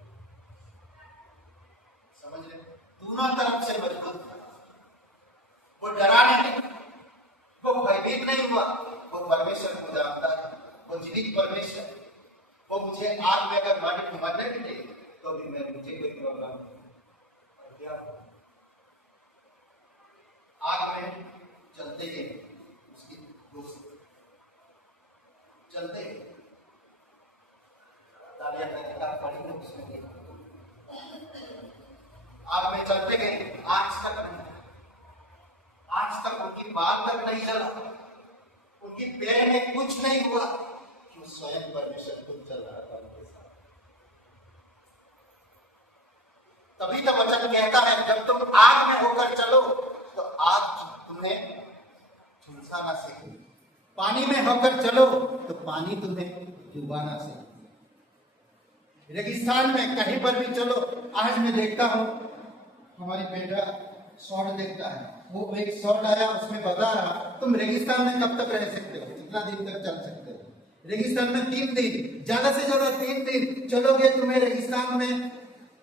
समझ रहे? दोनों तरफ से मजबूत। वो डरा नहीं, वो भयभीत नहीं हुआ, वो परमेश्वर को जानता है, वो जीवित परमेश्वर। वो मुझे आग में अगर मरने भी दे तो भी मुझे कोई प्रॉब्लम नहीं। क्या आग में चलते गए, उसकी दोस्त चलते गए, तालियां का पड़ी है उसमें, आग में चलते गए, आज तक उनकी बाल तक नहीं जला, उनकी पैर में कुछ नहीं हुआ, क्यों? स्वयं परमेश्वर खुद चल रहा था उनके साथ। तभी तो वचन कहता है, जब तुम आग में होकर चलो तो आग तुम्हें झुलसा ना सके, पानी में होकर चलो तो पानी तुम्हें डुबा ना सके। रेगिस्तान में कहीं पर भी चलो, आज मैं देखता हूँ हमारी बेटा शॉर्ट देखता है, वो एक शॉर्ट आया उसमें बता रहा तुम रेगिस्तान में कब तक रह सकते हो, कितना दिन तक चल सकते हो। रेगिस्तान में 3 दिन, ज्यादा से ज्यादा 3 दिन चलोगे, तुम्हें रेगिस्तान में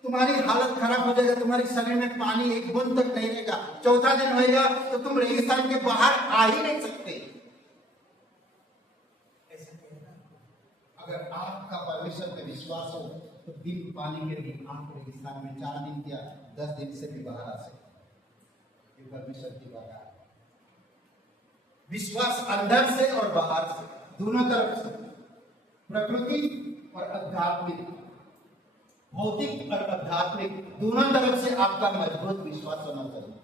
तुम्हारी हालत खराब हो जाएगा, तुम्हारे शरीर में पानी एक बूंद तक नहीं रहेगा। चौथा दिन होएगा तो तुम रेगिस्तान के बाहर आ ही नहीं सकते। ऐसा कहना, अगर आपका परमेश्वर पे विश्वास हो तो बिन पानी के भी आप रेगिस्तान में 4 दिन या 10 दिन से भी बाहर आ सकते। ये परमेश्वर की बात है। विश्वास अंदर से और बाहर से, दोनों तरफ से, प्रकृति और आध्यात्मिक, भौतिक और आध्यात्मिक दोनों तरफ से आपका मजबूत विश्वास होना चाहिए।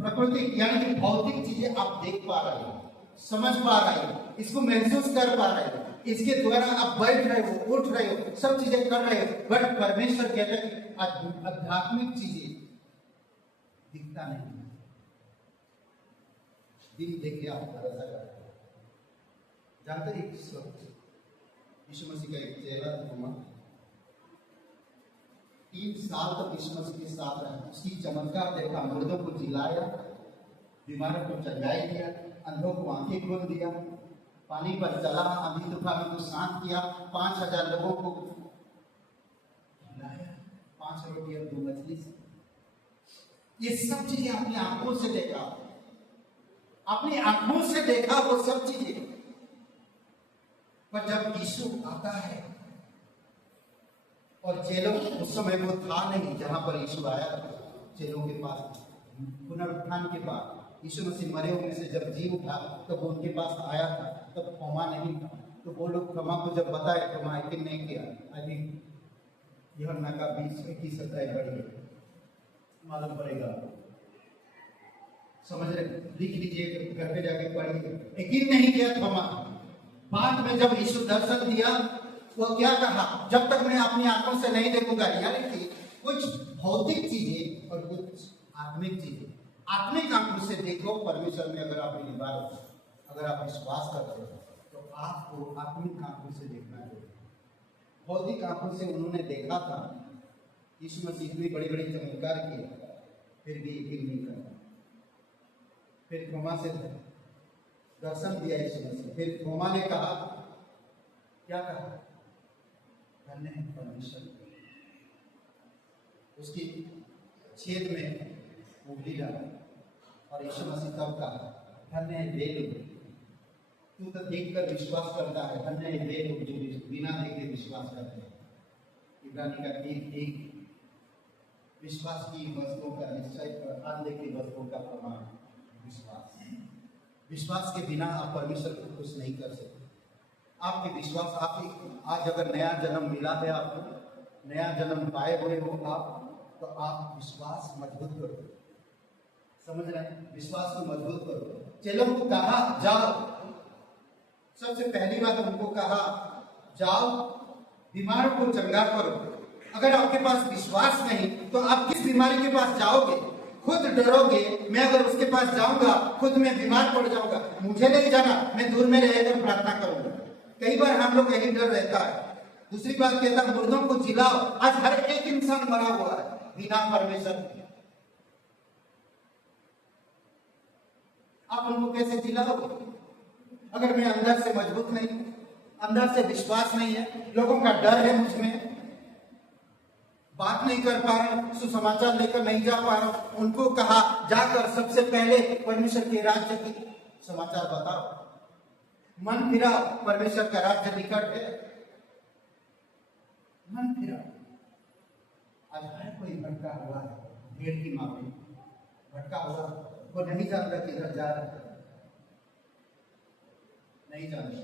प्रकृति यानी कि भौतिक चीजें आप देख पा रहे हो, समझ पा रहे हो, इसको महसूस कर पा रहे हो, इसके द्वारा आप बैठ रहे हो, उठ रहे हो, सब चीजें कर रहे हो। बट परमेश्वर कहते हैं कि आध्यात्मिक चीजें दिखता नहीं, दिन देखे आप भरोसा करते हो। जानते हैं यीशु मसीह का एक चेहरा था, 3 साल तक यीशु मसीह के साथ रहा, उसकी चमत्कार देखा, मुर्दों को जिलाया, बीमारों को चंगाई दिया, अंधों को आंखें खोल दिया, पानी पर चला, आंधी तूफान को शांत किया, 5000 लोगों को खिलाया 5 रोटी और 2 मछली से। ये सब चीजें अपनी आंखों से देखा, अपनी आंखों से देखा वो सब चीजें। पर जब यीशु आता है, और चेलों, उस समय वो था नहीं जहां पर यीशु आया, चेलों के पास पुनरुत्थान के बाद यीशु मसीह मरे हुए से जब जी उठा तो वो उनके पास आया था, तब तो थोमा नहीं था। तो वो लोग थोमा को जब बताए, थोमा यकीन नहीं किया। अभी यूहन्ना का 20:21-27 पढ़िए, मालूम पड़ेगा, समझ रहे, लिख लीजिए, घर पे जाके पढ़िए। यकीन नहीं किया थोमा। बाद में जब यीशु दर्शन दिया, वो क्या कहा, जब तक मैं अपनी आंखों से नहीं देखूंगा। यानी कि कुछ भौतिक चीजें और कुछ आत्मिक चीजें। आत्मिक आंखों से देखो परमेश्वर में, अगर आप निर्भर हो, अगर आप विश्वास करते हो तो आपको आत्मिक आंखों से देखना चाहिए। भौतिक आंखों से उन्होंने देखा था, यीशु मसीह इतनी बड़ी बड़ी चमत्कार किए, फिर भी यकीन नहीं करता। फिर थोमा से दर्शन दिया यीशु मसीह, फिर थोमा ने कहा, क्या कहा, धन्य है परमेश्वर। उसकी छेद में उंगली डाला और यीशु मसीह तब कहा, धन्य है वे लोग, तू तो देखकर विश्वास करता है, धन्य है वे लोग जो बिना देखे विश्वास करते हैं। इब्रानी का 3:1, विश्वास की वस्तुओं का निश्चय पर अनदेखी वस्तुओं का प्रमाण विश्वास। विश्वास के बिना आप परमेश्वर को खुश नहीं कर सकते। आपके विश्वास, आपकी आज अगर नया जन्म मिला है, आपको नया जन्म पाए हुए हो आप, तो आप विश्वास मजबूत करो। समझ रहे हैं, विश्वास को मजबूत करो। चेलों को कहा जाओ, सबसे पहली बात उनको कहा जाओ, बीमारों को चंगा करो। अगर आपके पास विश्वास नहीं तो आप किस बीमारी के पास जाओगे? खुद डरोगे, मैं अगर उसके पास जाऊंगा खुद मैं बीमार पड़ जाऊंगा, मुझे नहीं जाना, मैं दूर में रहकर प्रार्थना करूंगा। कई बार हम लोग यही डर रहता है। दूसरी बात कहता है मुर्दों को जिलाओ। आज हर एक इंसान मरा हुआ है बिना परमेश्वर के, आप उनको कैसे जिलाओगे? अगर मैं अंदर से मजबूत नहीं, अंदर से विश्वास नहीं है, लोगों का डर है मुझ में, बात नहीं कर पा रहा हूं, सुसमाचार लेकर नहीं जा पा रहा हूं, उनको कहा जाकर सबसे पहले परमेश्वर के राज्य की समाचार बताओ, मन फिराओ, परमेश्वर का राज्य निकट है, मन फिराओ। आज हर कोई भटका हुआ है, भीड़ की माफी भटका हुआ, वो नहीं जानता किधर जा रहा है, नहीं जानता।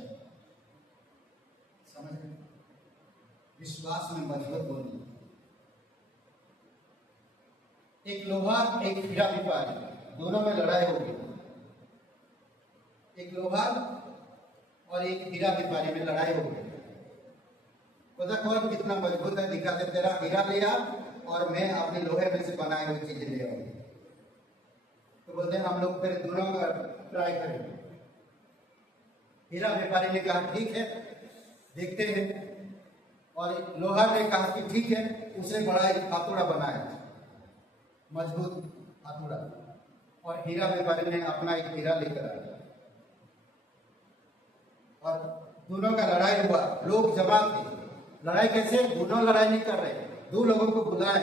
समझ रहे? विश्वास में मजबूत होनी। एक लोहार एक हीरा व्यापारी, दोनों में लड़ाई हो गई। एक लोहार और एक हीरा व्यापारी में लड़ाई हो गई। पता कौन कितना मजबूत है, दिखा दे, तेरा हीरा ले आ और मैं अपने लोहे में से बनाई हुई चीजें ले आऊंगी। तो बोलते हैं हम लोग फिर दोनों का ट्राई करेंगे। हीरा व्यापारी ने कहा ठीक है देखते हैं, और लोहार ने कहा कि ठीक है, उसने बड़ा एक हाथोड़ा बनाया, मजबूत हाथोड़ा, और हीरा व्यापारी ने अपना एक हीरा लेकर आया और दोनों का लड़ाई हुआ। लोग जमा थे। लड़ाई कैसे? दोनों लड़ाई नहीं कर रहे, दो लोगों को बुलाए।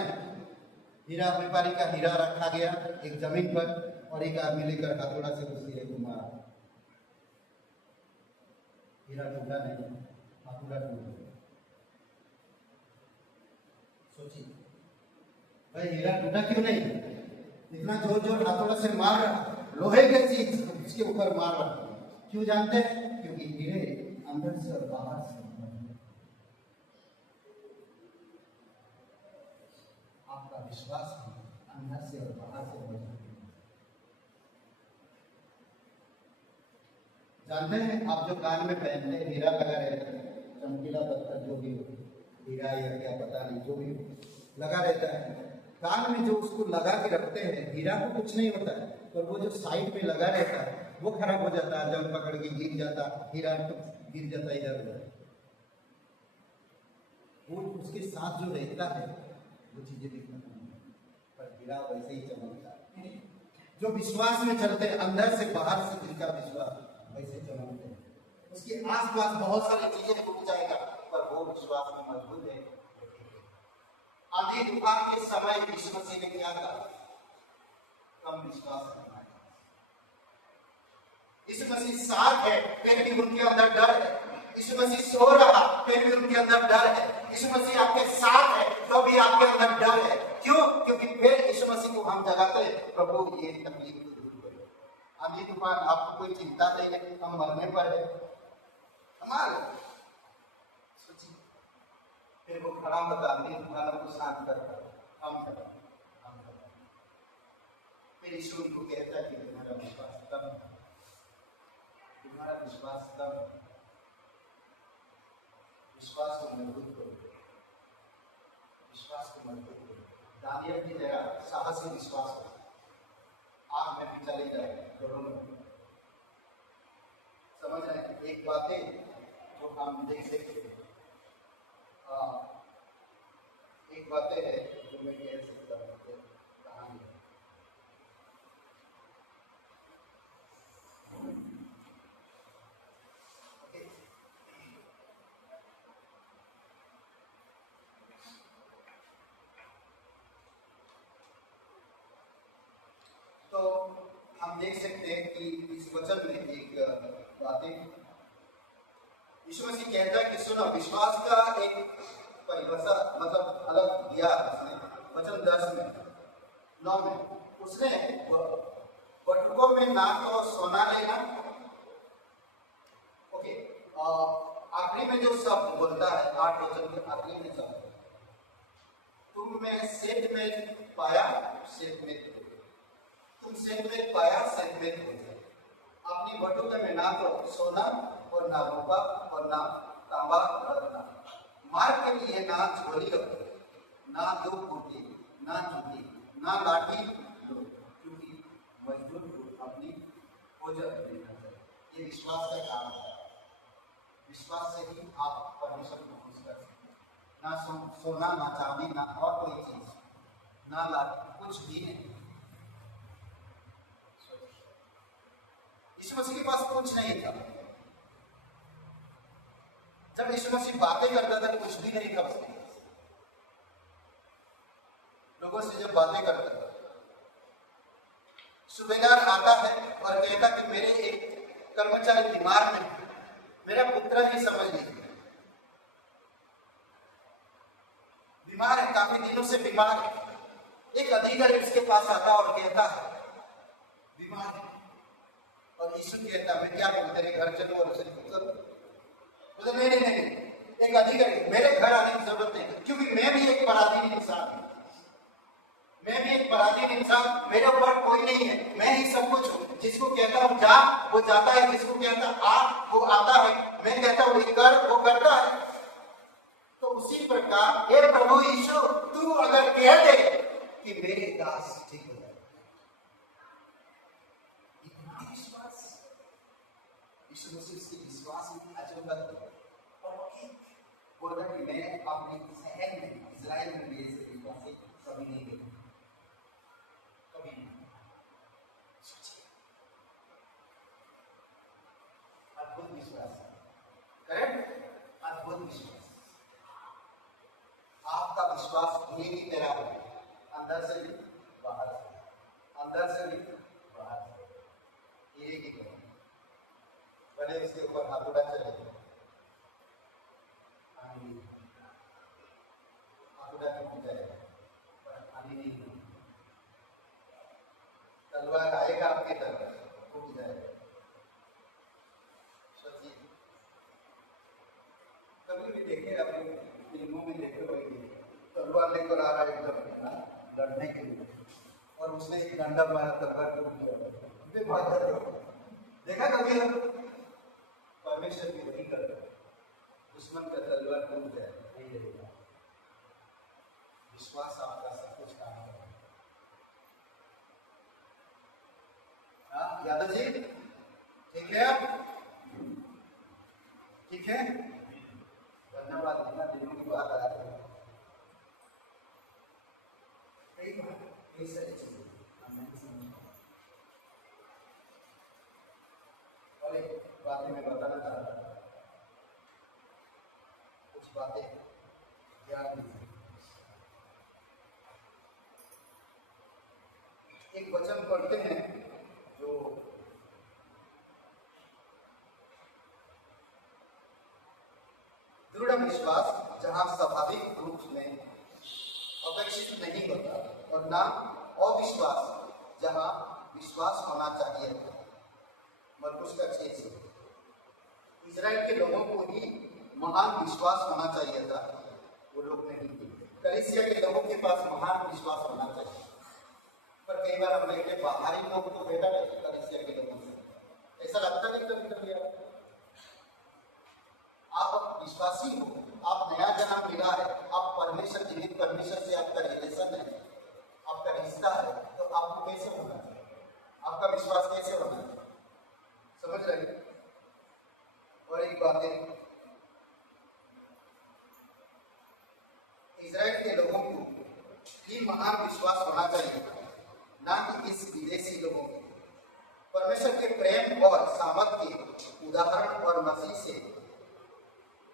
हीरा व्यापारी का हीरा रखा गया एक जमीन पर और एक आदमी लेकर हथौड़ा से उस हीरे को मारा। हीरा टूटा नहीं, हथौड़ा टूट गया। सोचिए भाई, हीरा टूटा क्यों नहीं? इतना जोर जोर हथौड़ा से मार रहा, लोहे के चीज उसके ऊपर मार रहा। क्यों जानते हैं? क्योंकि हीरे अंदर से और बाहर से। आपका विश्वास अंदर से और बाहर से मजबूत है। जानते हैं आप जो कान में पहनते हैं, हीरा लगा रहता है, चमकीला पत्थर जो भी हो, हीरा या क्या पता नहीं, जो भी हो लगा रहता है कान में। जो उसको लगा के रखते हैं, हीरा को कुछ नहीं होता है, पर वो जो साइड में लगा रहता है वो खराब हो जाता है, जंग पकड़ के गिर जाता, हीरा गिर जाता इधर उधर। वो उसके साथ जो रहता है वो चीजें भी खत्म नहीं होती, पर हीरा वैसे ही चमकता है। जो विश्वास में चलते हैं, अंदर से बाहर से जिनका विश्वास वैसे चमकते हैं, उसके आसपास बहुत सारी चीजें टूट जाएगा, पर वो विश्वास में मजबूत है। आंधी तूफान के समय यीशु मसीह ने क्या कहा? कम विश्वास रखना है। यीशु मसीह साथ है, फिर भी उनके अंदर डर है। यीशु मसीह सो रहा, फिर भी उनके अंदर डर है। यीशु मसीह आपके साथ है, तो भी आपके अंदर डर है। क्यों? क्योंकि फिर यीशु मसीह को हम जगाते हैं, प्रभु ये तकलीफ को दूर करो। आंधी तूफान आपको कोई चिंता नहीं है, हम मरने पर है हमारे। सोचिए, फिर वो खड़ा होता, आंधी तूफानों को शांत करता, हम करता। फिर यीशु उनको कहता कि तुम्हारा विश्वास कम है, तुम्हारा विश्वास कम है। विश्वास को मजबूत करो, विश्वास को मजबूत करो। दानियल की जगह साहसी विश्वास करो। आग में भी चले जाए, दोनों में समझ रहे हैं। एक बातें जो हम देख सकते हैं, एक बातें है जो मैं कह सकता हूँ, कहानी है। तो हम देख सकते हैं कि इस वचन में एक बातें यीशु मसीह कहता है कि सुनो, विश्वास का एक परिभाषा मतलब अलग दिया उसने वचन 10 में 9 में। उसने बटुकों में ना तो सोना लेना, ओके, आखिरी में जो शब्द बोलता है 8 वचन के आखिरी में शब्द, तुम में सेठ में पाया सेठ में, तुम सेठ में पाया सेठ में हो जाए। अपनी बटुके में ना तो सोना और ना रूपा और ना तांबा रखना, मार्ग के लिए ना झोली रखो, ना दो बूटी, ना जूती, ना लाठी लो, क्योंकि मजदूर अपनी भोजन देना चाहिए। ये विश्वास का काम है। विश्वास से ही आप परमेश्वर को खुश कर सकते हैं। ना सोना, ना चांदी, ना और कोई चीज, ना लाठी, कुछ भी नहीं। यीशु मसीह के पास कुछ नहीं था। जब यीशु मसीह बातें करता था कुछ भी नहीं था उसके पास। लोगों से जब बातें करता था, सूबेदार आता है और कहता कि मेरे एक कर्मचारी बीमार है, मेरा पुत्र ही समझ लीजिए बीमार है, काफी दिनों से बीमार है। एक अधिकारी उसके पास आता और कहता है बीमार है, और यीशु कहता मैं क्या करूं, तेरे घर चलो और उसे ठीक करो। बोले नहीं नहीं नहीं, एक अधिकारी, मेरे घर आने की जरूरत नहीं, क्योंकि मैं भी एक पराधीन इंसान हूं, मैं भी एक पराधीन इंसान, मेरे ऊपर कोई नहीं है, मैं ही सब कुछ हूं। जिसको कहता हूं जा वो जाता है, जिसको कहता आ वो आता है, मैं कहता हूं ये कर वो करता है। तो उसी प्रकार हे प्रभु यीशु, तू अगर कह दे कि मेरे दास ठीक हो जाए, इतना विश्वास यीशु मसीह के विश्वास में अजब लगता है। बोला कि मैं अपने शहर में इजराइल में भी ऐसे विश्वासी कभी नहीं देखा, कभी नहीं। सोचिए, अद्भुत विश्वास, करेक्ट, अद्भुत विश्वास। आपका विश्वास हीरे की तरह है, अंदर से भी बाहर से, अंदर से भी बाहर से, हीरे की तरह। भले उसके ऊपर हाथोड़ा चले, हाथोड़ा टूट जाएगा पर हानि नहीं होगी। तलवार आएगा आपकी तरफ, टूट जाएगा। सोचिए, कभी भी देखे, अपनी फिल्मों में देखे होंगे, तलवार लेकर आ रहा है एकदम लड़ने के लिए, और उसने एक डंडा मारा, तलवार टूट गया। देखा कभी हम? परमेश्वर भी वही कर रहे, दुश्मन का तलवार टूट जाए, नहीं रहेगा। विश्वास आपका सब कुछ काम करेगा। यादव जी, ठीक है आप? ठीक है, धन्यवाद। इतना दिनों की बात आ रही है, कई सारी चीजें हम नहीं समझ। और एक बात मैं बताना चाह रहा था, कुछ बातें ध्यान दीजिए। एक वचन पढ़ते हैं जो दृढ़ विश्वास जहां स्वाभाविक रूप में अपेक्षित नहीं होता, और ना अविश्वास जहां विश्वास होना चाहिए। मरकुस का 6। इजराइल के लोगों को ही महान विश्वास होना चाहिए था, वो लोग नहीं थे। कलीसिया के लोगों के पास महान विश्वास होना चाहिए, पर कई बार हम देखते बाहरी लोग तो बेटा है कलीसिया के लोगों से, ऐसा लगता नहीं कभी कभी आप विश्वासी हो, आप नया जन्म मिला है, आप परमेश्वर, जीवित परमेश्वर से आपका रिलेशन है, आपका रिश्ता है, तो आपको कैसे होना है, आपका विश्वास कैसे होना है? समझ रहे? और एक बात है, इजराइल के लोगों को ही महान विश्वास होना चाहिए, ना कि इस विदेशी लोगों को। परमेश्वर के प्रेम और सामर्थ्य के उदाहरण और मसीह से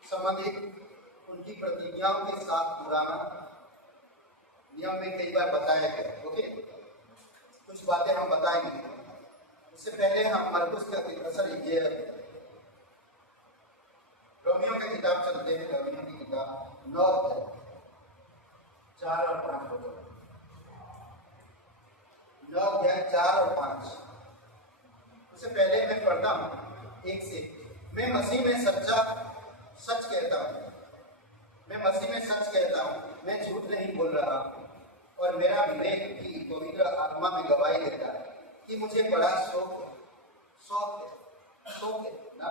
संबंधित उनकी प्रतिज्ञाओं के साथ पुराना नियम में कई बार बताया गया। ओके, कुछ बातें हम बताएंगे। उससे पहले हम मरकुस का ये रोमियो की किताब चलते हैं। रोमियो की किताब 9 4 और 5 9 4 और 5। उससे पहले मैं पढ़ता हूँ 1 से। मैं मसीह में सच कहता हूँ, मैं मसीह में सच कहता हूँ, मैं झूठ नहीं बोल रहा, और मेरा विवेक भी पवित्र आत्मा में गवाही देता है कि मुझे बड़ा शौक है ना,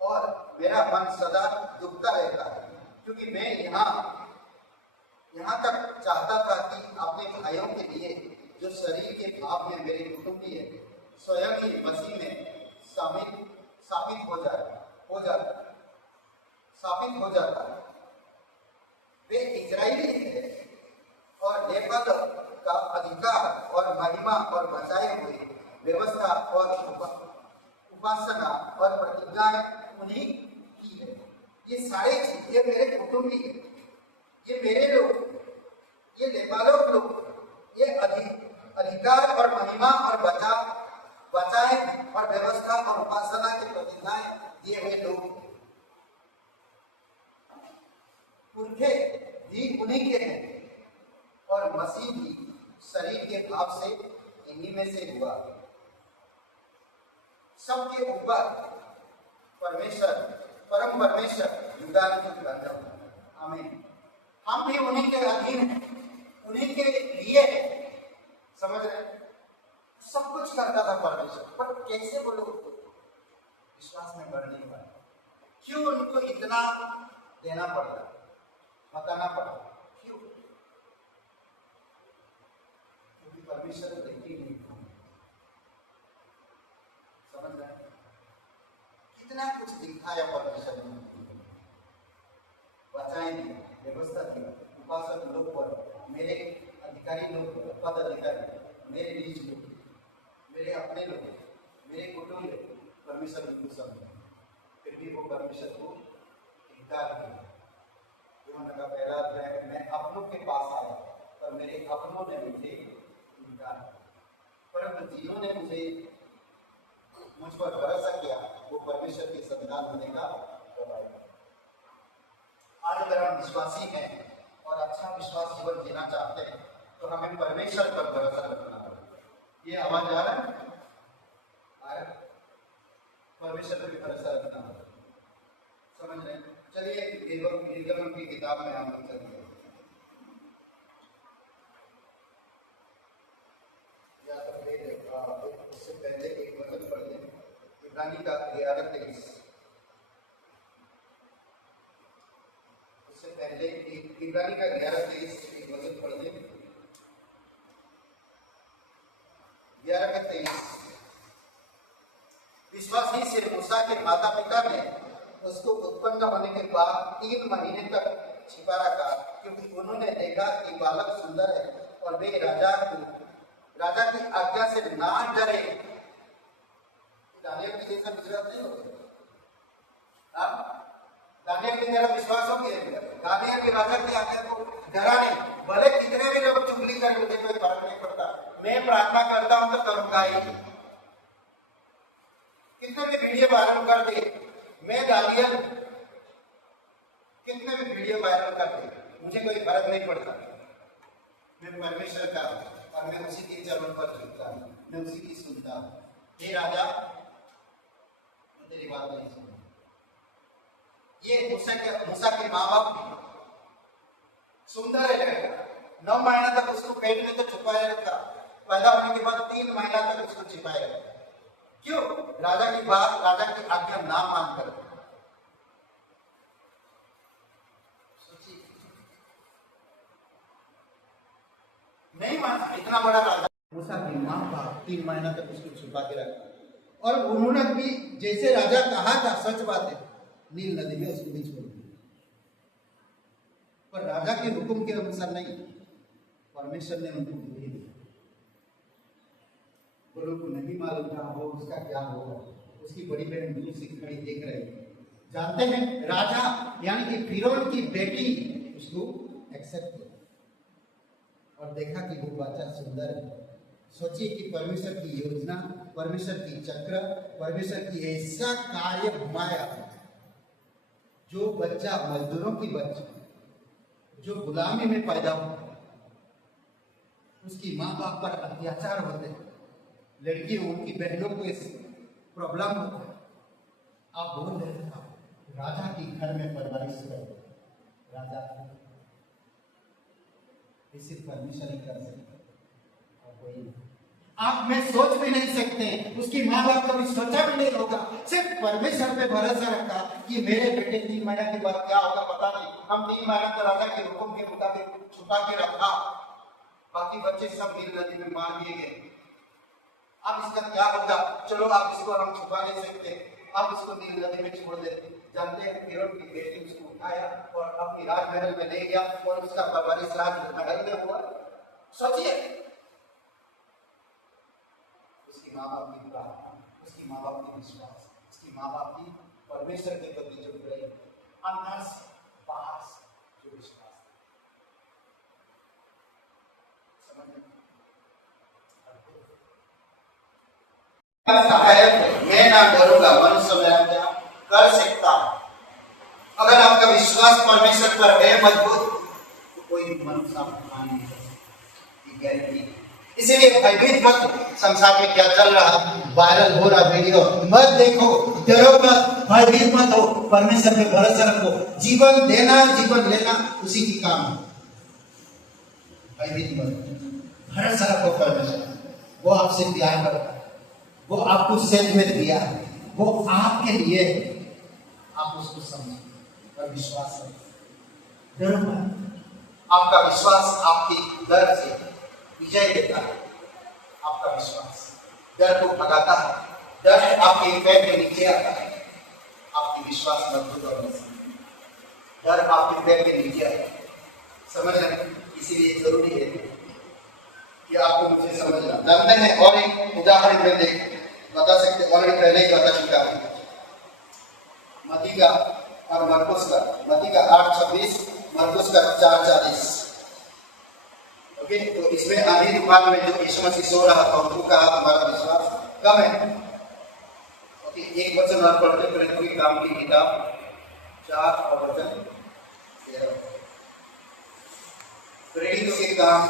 और मेरा मन सदा दुखता रहता है, क्योंकि मैं यहाँ तक चाहता था कि अपने भाइयों के लिए जो शरीर के भाव में मेरे कुटुंबी है, स्वयं ही मसीह में स्थापित हो जाता। वे इजरायली है और लेपद का अधिकार और महिमा और बचाए हुए व्यवस्था और उपासना और प्रतिज्ञाएं उन्हीं की है। ये सारे चीज, ये मेरे कुटुंबी है, ये मेरे लोग, ये लेपालोक लोग, ये अधिकार और महिमा और बचाए और व्यवस्था और उपासना की प्रतिज्ञाएं दिए हुए लोग, पुरखे भी उन्हीं के हैं, और मसीह भी शरीर के भाव से इन्हीं में से हुआ। सबके ऊपर परम परमेश्वर युगानुयुग बना हुआ। आमीन। हम भी उन्हीं के अधीन हैं, उन्हीं के लिए है। समझ रहे? सब कुछ करता था परमेश्वर, पर कैसे वो लोग विश्वास में बढ़ नहीं पाए? क्यों उनको इतना देना पड़ता, बताना पड़ता? क्यों? क्योंकि परमेश्वर देखी नहीं। समझ रहे? कितना कुछ दिखाया परमेश्वर ने, व्यवस्थाएं दी, व्यवस्था दी उपासक लोग पर, मेरे अधिकारी लोग पर, पद अधिकारी, मेरे निज लोग, मेरे अपने लोग, मेरे कुटुंब परमेश्वर बिल्कुल समझे, फिर भी वो परमेश्वर को इनकार किया। यूहन्ना का पहला अध्याय, मैं अपनों के पास आया पर मेरे अपनों ने मुझे इनकार किया, परंतु जिन्होंने मुझे मुझ पर भरोसा किया वो परमेश्वर के संतान होने का गवाही है। आज अगर हम विश्वासी हैं और अच्छा विश्वास जीवन जीना चाहते हैं तो हमें परमेश्वर पर भरोसा रखना होगा। ये आवाज आ रहा है? परमेश्वर पर भी भरोसा रखना होगा, समझ रहे हैं? चलिए निर्गमन की किताब में हम लोग चलिए, उससे पहले एक वचन पढ़ लें, इब्रानी का 11:23। उससे पहले इब्रानी का 11:23 एक वचन पढ़ लें, 11:23। विश्वास ही से मूसा के माता पिता ने उसको उत्पन्न होने के बाद 3 महीने तक छिपा रखा, क्योंकि उन्होंने देखा कि बालक सुंदर है और वे राजा की आज्ञा से ना डरे। दानियल की जैसा विश्वास नहीं हो गया, दानियल की तरह विश्वास हो गया। दानियल के राजा की आज्ञा को डरा नहीं, भले कितने भी लोग चुगली करें मुझे कोई फर्क नहीं पड़ता, मैं प्रार्थना करता हूं तो करूंगा ही। कितने भी वीडियो वायरल कर दे, मैं दानियल कितने भी वीडियो वायरल कर दे, मुझे कोई फर्क नहीं पड़ता। मैं परमेश्वर का और मैं उसी के चरणों पर झुकता हूं, मैं उसी की सुनता हूं। हे राजा, मैं तेरी बात नहीं सुन। ये मूसा के माँ बाप सुंदर है, 9 महीना तक उसको पेट में तो छुपाए रखा, पैदा होने के बाद 3 महीना तक उसको छिपाए रखा। क्यों? राजा की बात, राजा की आज्ञा ना मानकर। सोचिए, नहीं माना, इतना बड़ा राजा। मूसा की माँ बाप 3 महीना तक उसको छुपा के रखा, और उन्होंने भी जैसे राजा कहा था, सच बात है, नील नदी में उसको भी छोड़ दिया, पर राजा के हुक्म के अनुसार नहीं, परमेश्वर ने उनको भेज दिया। लोगों को नहीं मालूम था वो उसका क्या होगा। उसकी बड़ी बहन दूर से खड़ी देख रही है। जानते हैं, राजा यानी कि फिरौन की बेटी उसको एक्सेप्ट किया और देखा कि वो बच्चा सुंदर है। सोचिए कि परमेश्वर की योजना, परमेश्वर की चक्र, परमेश्वर की ऐसा कार्य घुमाया, जो बच्चा मजदूरों की बच्चा, जो गुलामी में पैदा हुआ, उसकी माँ बाप पर अत्याचार होते हैं, लड़कियों उनकी बहनों को प्रॉब्लम होता है। आप बोल रहे थे राजा के घर में परवरिश करो, राजा इसे परमिशन ही कर सकते और कोई आप में सोच भी नहीं सकते, उसकी माँ बाप कभी सोचा भी नहीं होगा, सिर्फ परमेश्वर पे भरोसा रखा कि मेरे बेटे 3 महीना के बाद क्या होगा पता नहीं। हम 3 महीना तो राजा के हुक्म के मुताबिक छुपा के रखा, बाकी बच्चे सब नील नदी में मार दिए गए। अब इसका क्या होगा? चलो आप इसको हम छुपा नहीं सकते, आप इसको नील नदी में छोड़ देते। जानते हैं, फिरौन की बेटी उसको उठाया और अपनी राजमहल में ले गया और उसका परवरिश राजमहल में हुआ। सोचिए, उसकी माँ बाप की प्रार्थना, उसकी माँ बाप की विश्वास, उसकी माँ बाप की परमेश्वर के प्रति जो प्रेम, अंदर से बाहर से जो विश्वास, सहायक मैं ना डरूंगा, मनुष्य मेरा क्या कर सकता हूं। अगर आपका विश्वास परमेश्वर पर है मजबूत, तो कोई मनुष्य आपको नहीं कर सकता, गारंटी। इसीलिए भयभीत मत, संसार में क्या चल रहा, वायरल हो रहा वीडियो मत देखो, डरो मत, भयभीत मत हो, परमेश्वर पे भरोसा रखो। जीवन देना जीवन लेना उसी की काम है। भयभीत मत, भरोसा रखो परमेश्वर, वो आपसे प्यार करता है, वो आपको सेल में दिया है, वो आपके लिए है, आप उसको समझो और विश्वास रखो, डरो मत। आपका विश्वास आपकी डर से विजय देता है। आपका विश्वास डर को भगाता है, डर आपके पैर के नीचे आता है। आपकी विश्वास मजबूत और डर आपके पैर के नीचे है। समझ रहे हैं? इसीलिए जरूरी है कि आपको मुझे समझना। जानते हैं और एक उदाहरण में देख बता सकते, ऑलरेडी पहले ही बता चुका है। मती का और मरकुस का, मती का 8:26, मरकुस का 4:40। ओके, तो इसमें आधी दुकान में जो यीशु मसीह सो रहा था उनको कहा तुम्हारा विश्वास कम है। ओके, एक वचन और पढ़ते प्रेरितों के काम की किताब 4 और वचन 13। प्रेरितों के काम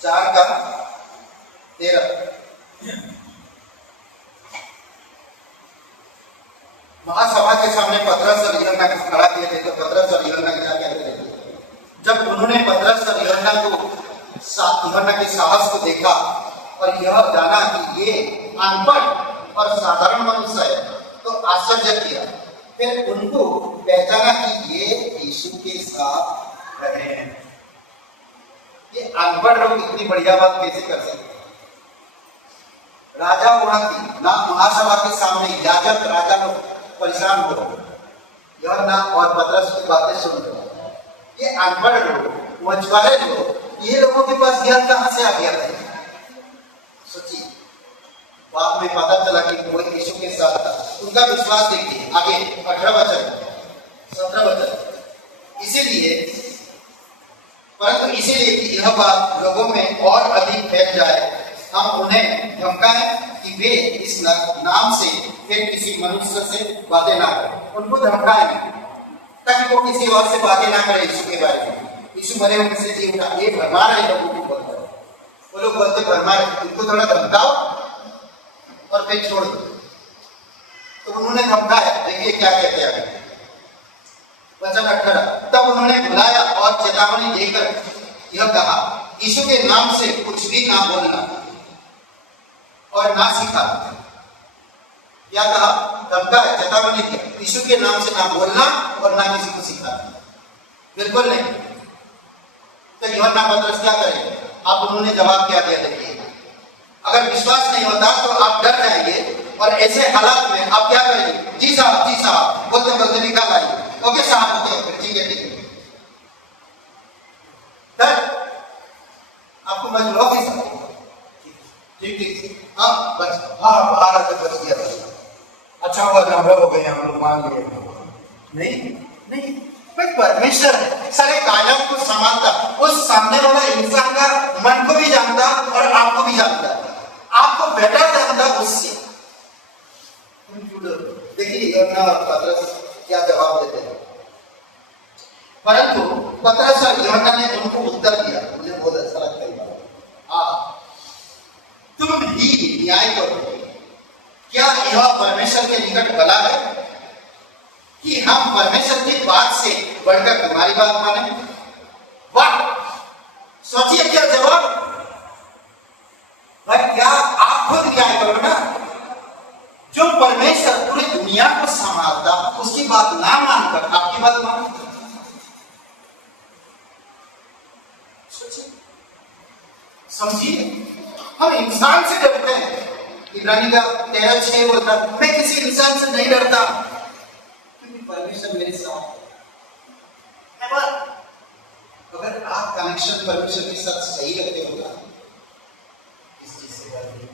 4 का 13। महासभा के सामने पतरस और यूहन्ना को खड़ा किए थे, तो पतरस और यूहन्ना क्या कहते थे? जब उन्होंने पतरस और यूहन्ना के साहस को देखा और यह जाना कि ये अनपढ़ और साधारण मनुष्य है, तो आश्चर्य किया। फिर उनको पहचाना कि ये यीशु के साथ रहे हैं। ये अनपढ़ लोग इतनी बढ़िया बात कैसे कर सकते? राजा वहां थी ना, महासभा के सामने याजक राजा लोग परेशान हो रहे, यूहन्ना और पतरस की बातें सुन रहे। ये अनपढ़ लोग, मछुआरे लोग, ये लोगों के पास ज्ञान कहां से आ गया था? सोचिए, बाद में पता चला कि वो यीशु के साथ था। उनका विश्वास देखिए आगे 18 वचन 17 वचन। इसीलिए परंतु इसीलिए कि यह बात लोगों में और अधिक फैल जाए, हम उन्हें धमकाएं कि वे इस नाम से फिर किसी मनुष्य से बातें ना करें। उनको धमकाएं ताकि वो किसी और से बातें ना करें यीशु के बारे में। यीशु मरे होने से जी उठा, ये भरमा रहे लोगों को बोलता है। वो लोग बोलते भरमा रहे, उनको थोड़ा धमकाओ और फिर छोड़ दो। तो उन्होंने धमकाया, देखिए क्या कहते हैं वचन 18। तब उन्होंने बुलाया और चेतावनी देकर यह कहा, यीशु के नाम से कुछ भी ना बोलना और ना सिखा। क्या कहा? धमकाया, चेतावनी दिया, यीशु के नाम से ना बोलना और ना किसी को सिखाना, बिल्कुल नहीं। तो यूहन्ना पतरस क्या करेंगे? आप उन्होंने जवाब क्या दिया? देखिए, अगर विश्वास नहीं होता तो आप डर जाएंगे और ऐसे हालात में आप क्या करेंगे? जी साहब बोलते बोलते निकाल आइए। ओके साहब, ओके ठीक है ठीक है। आपको मजबूर की ठीक ठीक हाँ बस हाँ बाहर तक बच गया। अच्छा हुआ नब्बे हो गए, हम लोग मान लिए। नहीं परमेश्वर सारे कायम को संभालता, उस सामने वाला इंसान का मन को भी जानता और आपको भी जानता, आपको बेटर जानता उससे। देखिए यूहन्ना और पतरस क्या जवाब देते हैं। परंतु पतरस और यूहन्ना ने उनको उत्तर दिया, मुझे बहुत अच्छा लगता है। तुम ही न्याय करो, क्या यह परमेश्वर के निकट भला है कि हम परमेश्वर की बात से बढ़कर तुम्हारी बात माने? वाह, सोचिए क्या जवाब भाई। क्या आप खुद न्याय करो ना। जो परमेश्वर पूरी दुनिया को संभालता, उसकी बात ना मानकर आपकी बात मानो। सोचिए, समझिए, हम इंसान से डरते हैं। इब्रानी का 13:6 बोलता, मैं किसी इंसान से नहीं डरता क्योंकि परमेश्वर मेरे साथ है। अगर आप कनेक्शन परमेश्वर के साथ सही रखते हो ना, इस चीज से डर नहीं,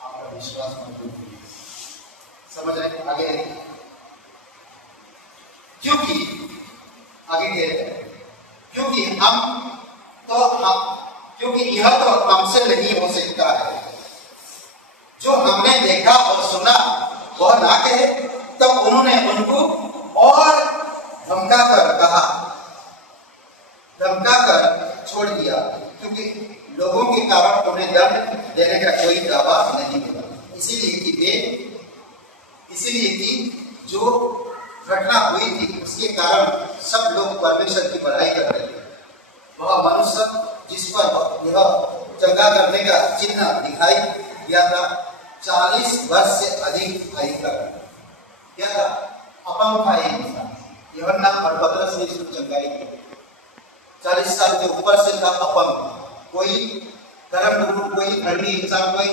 आपका विश्वास मजबूत है। समझ रहे हैं? आगे क्योंकि आगे कह रहे हैं क्योंकि यह तो हमसे नहीं हो सकता है। जो हमने देखा और सुना वह ना कहे। तब उन्होंने उनको और धमकाकर छोड़ दिया, क्योंकि लोगों के कारण उन्हें दंड देने का कोई दावा नहीं मिला। इसीलिए कि जो घटना हुई थी उसके कारण सब लोग परमेश्वर की बड़ाई कर रहे थे। वह मनुष्य जिस पर यह चंगा करने का चिन्ह दिखाई दिया था, 40 वर्ष से अधिक आयु का क्या था? अपंग था एक इंसान। यूहन्ना और पतरस ने इसको चंगाई की। 40 साल के ऊपर से था अपंग। कोई धर्मगुरु, कोई धर्मी इंसान, कोई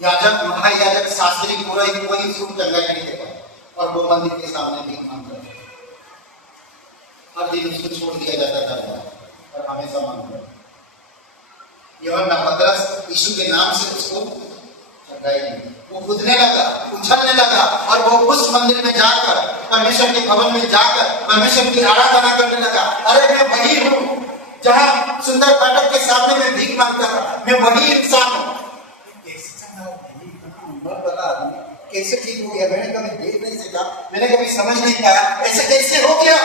याजक, महायाजक, शास्त्री, पुरोहित, कोई इसको चंगाई नहीं दे पाया। और वो मंदिर के सामने भीख मांगता है। हर दिन उसको छोड़ दिया जाता था और हमेशा मांगता है। यूहन्ना पतरस यीशु के नाम से उसको चढ़ाई, वो कूदने लगा, उछलने लगा और वो उस मंदिर में जाकर, परमेश्वर के भवन में जाकर परमेश्वर की आराधना करने लगा। अरे मैं वही हूँ जहाँ सुंदर फाटक के सामने में भीख मांगता था, मैं वही इंसान हूँ। कैसे ठीक हो गया? मैंने कभी देख नहीं सका, मैंने कभी समझ नहीं पाया, ऐसे कैसे हो गया?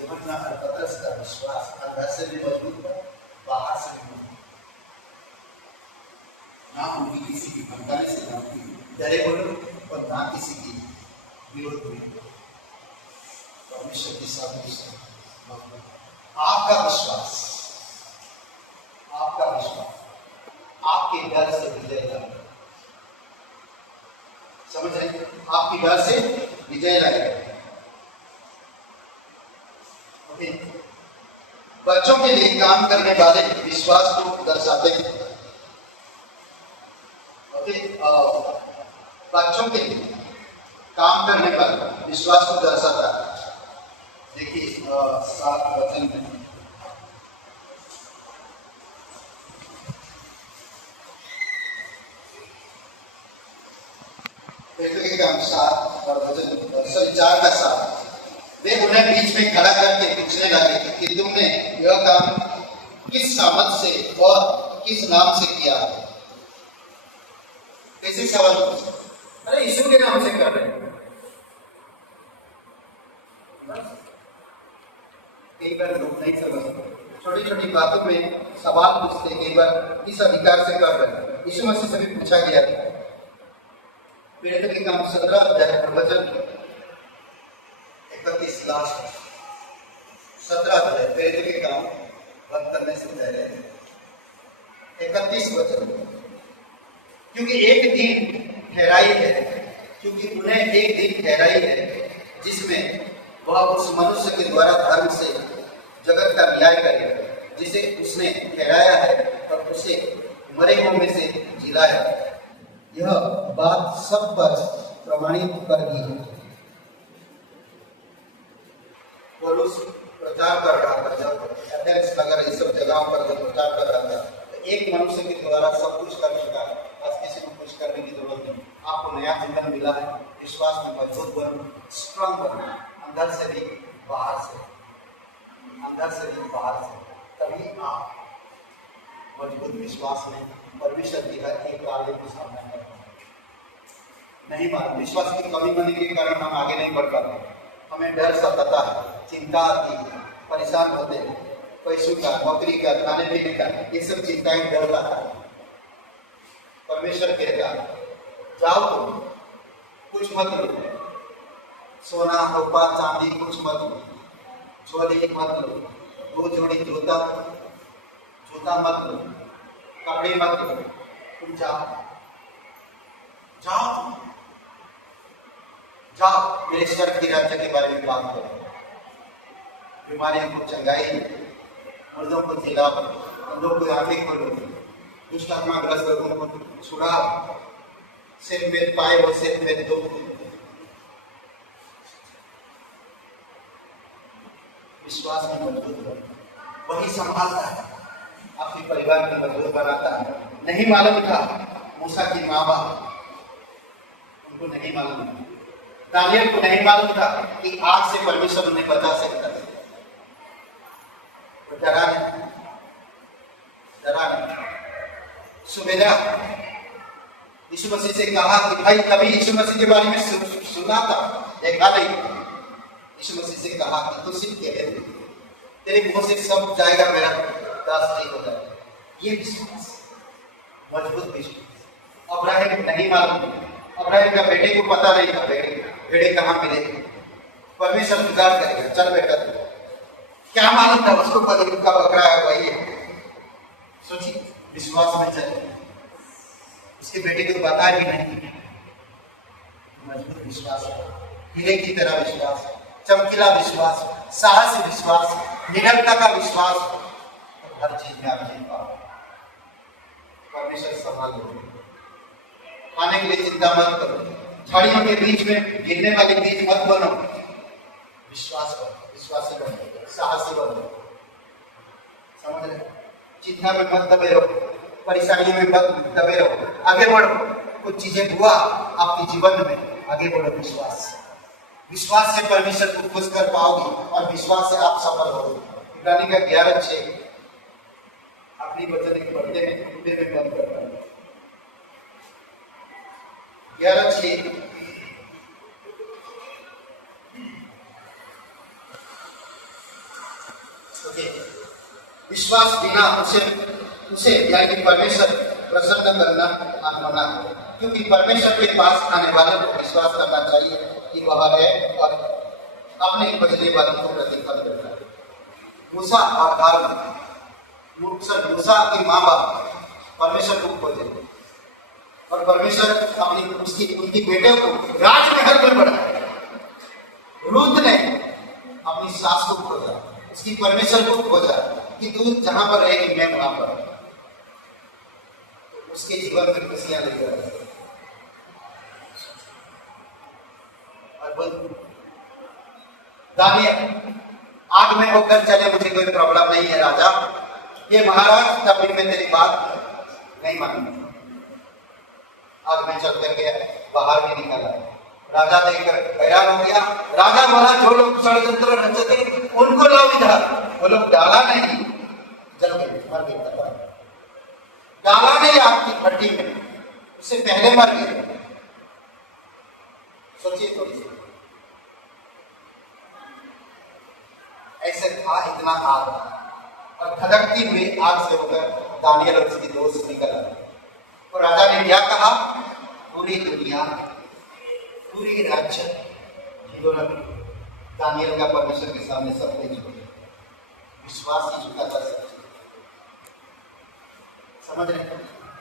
यूहन्ना और पतरस का विश्वास अंदर से भी मजबूत था, बाहर से भी मजबूत। ना उनकी किसी की भटकाने से, ना उनकी डरे बोलो और ना किसी की विरोध हुई। परमेश्वर के साथ आपका विश्वास, आपका विश्वास आपके डर से विजय लाएगा। समझ रहे? आपकी डर से विजय लाएगा। बच्चों के लिए काम करने वाले विश्वास को दर्शाते हैं। बच्चों के लिए काम करने पर विश्वास को दर्शाता है। देखिए 7 वचन में काम 7 और वचन 4 का 7। वे उन्हें बीच में खड़ा करके पूछने लगे कि तुमने यह काम किस सामर्थ से और किस नाम से किया है? कैसे सवाल पूछे? अरे यीशु के नाम से कर रहे हैं। कई बार लोग नहीं समझते, छोटी छोटी बातों में सवाल पूछते, कई बार किस अधिकार से कर रहे हैं। यीशु मसीह से भी पूछा गया था। प्रेरित के काम 17 अध्याय वचन 31 लास्ट 17 अध्याय प्रेरित के काम बंद करने से पहले 31 वचन, क्योंकि एक दिन ठहराई है, क्योंकि उन्हें एक दिन ठहराई है जिसमें वह उस मनुष्य के द्वारा धर्म से जगत का न्याय करेगा, जिसे उसने ठहराया है और उसे मरे हुओं में से जिलाया। यह बात सब पर प्रमाणित कर दी है। पौलुस प्रचार कर रहा था, जब एथेंस नगर इस सब जगहों पर जब प्रचार कर रहा था, तो एक मनुष्य के द्वारा सब कुछ कर चुका है। आज किसी को कुछ करने की जरूरत नहीं। आपको नया जीवन मिला है, विश्वास में मजबूत बनो, स्ट्रांग बनो, अंदर से भी बाहर से, अंदर से भी बाहर से, तभी आप मजबूत विश्वास में परमेश्वर की एक आगे को सामना कर नहीं मालूम। विश्वास की कमी होने के कारण हम आगे नहीं बढ़ पाते। हमें डर सताता है, चिंता आती है, परेशान होते हैं, पैसों का, नौकरी का, खाने पीने का, ये सब चिंताएं डर लाता है। परमेश्वर कहता है जाओ तुम, कुछ मत लो, सोना रूपा चांदी कुछ मत लो, ज्वेलरी मत लो, 2 जोड़ी जूता मत लो, कपड़े मत लो, तुम जाओ मेरे स्वर्ग के राज्य के बारे में बात करो। बीमारियों को चंगाई, मर्दों को जिला, अंधों को आंखें खोलो, दुष्ट आत्माग्रस्त लोगों को छुड़ाओ, सिर में पाए और सिर में दो। विश्वास में मजबूत हो, वही संभालता है, अपने परिवार को मजबूत बनाता है। नहीं मालूम था मूसा की माँ बाप, उनको नहीं मालूम था, दानियल को नहीं मालूम था कि आग से परमेश्वर उन्हें बचा सकता है। तो डरा नहीं, सुबेदार यीशु मसीह से कहा कि भाई कभी यीशु मसीह के बारे में सुना था, देखा नहीं। यीशु मसीह से कहा कि तू सिर्फ कह दे, तेरे मुंह से सब जाएगा, मेरा दास नहीं हो जाएगा। ये विश्वास, मजबूत विश्वास। अब्राहम नहीं मालूम, अब्राहम का बेटे को पता नहीं था भेड़े कहाँ मिलेगी, परमेश्वर जुगाड़ करेगा, चल बेटा तू, क्या मालूम था उसको पति का बकरा है वही है। सोचिए, विश्वास में चले, उसके बेटे को पता भी नहीं। मजबूत विश्वास, हीरे की तरह विश्वास, चमकीला विश्वास, साहसी विश्वास, निडरता का विश्वास, तो हर चीज में आप जीत पाओ। परमेश्वर संभाल लो, खाने के लिए चिंता मत करो, झाड़ियों के बीच में गिरने वाले बीज मत बनो, विश्वास करो, विश्वासी बनो, साहसी बनो। समझ रहे? चिंता में मत दबे रहो, परेशानियों में मत दबे रहो, आगे बढ़ो। कुछ चीजें हुआ आपके जीवन में, आगे बढ़ो। विश्वास से परमेश्वर को खुश कर पाओगे और विश्वास से आप सफल होगे। इब्रानी का 11:6 अपनी वचन के पढ़ते हैं, फिर मैं बंद करता हूं। 11:6 विश्वास बिना उसे यानी कि परमेश्वर प्रसन्न करना मना है, क्योंकि परमेश्वर के पास आने वाले को विश्वास करना चाहिए कि वह है और अपने बदले वालों को प्रतिफल देता है। मूसा और हारून, मूसा के माँ बाप परमेश्वर को खोजे और परमेश्वर उनकी बेटे को राजमहल में बढ़ाया। रूत ने अपनी सास को खोजा, उसकी परमेश्वर को खोजा कि तू जहां पर रहेगी मैं वहां पर। उसके जीवन में खुशियां लेकर आए। और बोल दानियल आग में होकर चले, मुझे कोई प्रॉब्लम नहीं है राजा। ये महाराज तब भी मैं तेरी बात नहीं मानूंगा। आग में चल कर गया, बाहर भी निकाला। राजा देखकर हैरान हो गया। राजा बोला जो लोग षड्यंत्र रचते उनको लाओ इधर। वो लोग डाला नहीं, जल गए, मर गए। डाला नहीं आपकी भट्टी में, उससे पहले मर गए। सोचिए थोड़ी सी, ऐसे था इतना आग और धधकती हुई आग से होकर दानियल और उसकी दोस्त निकल आए। और राजा ने क्या कहा? पूरी दुनिया, पूरी राज्य दानियल का परमेश्वर के सामने सब कुछ झुके। विश्वास ही झुका था सब। समझ रहे?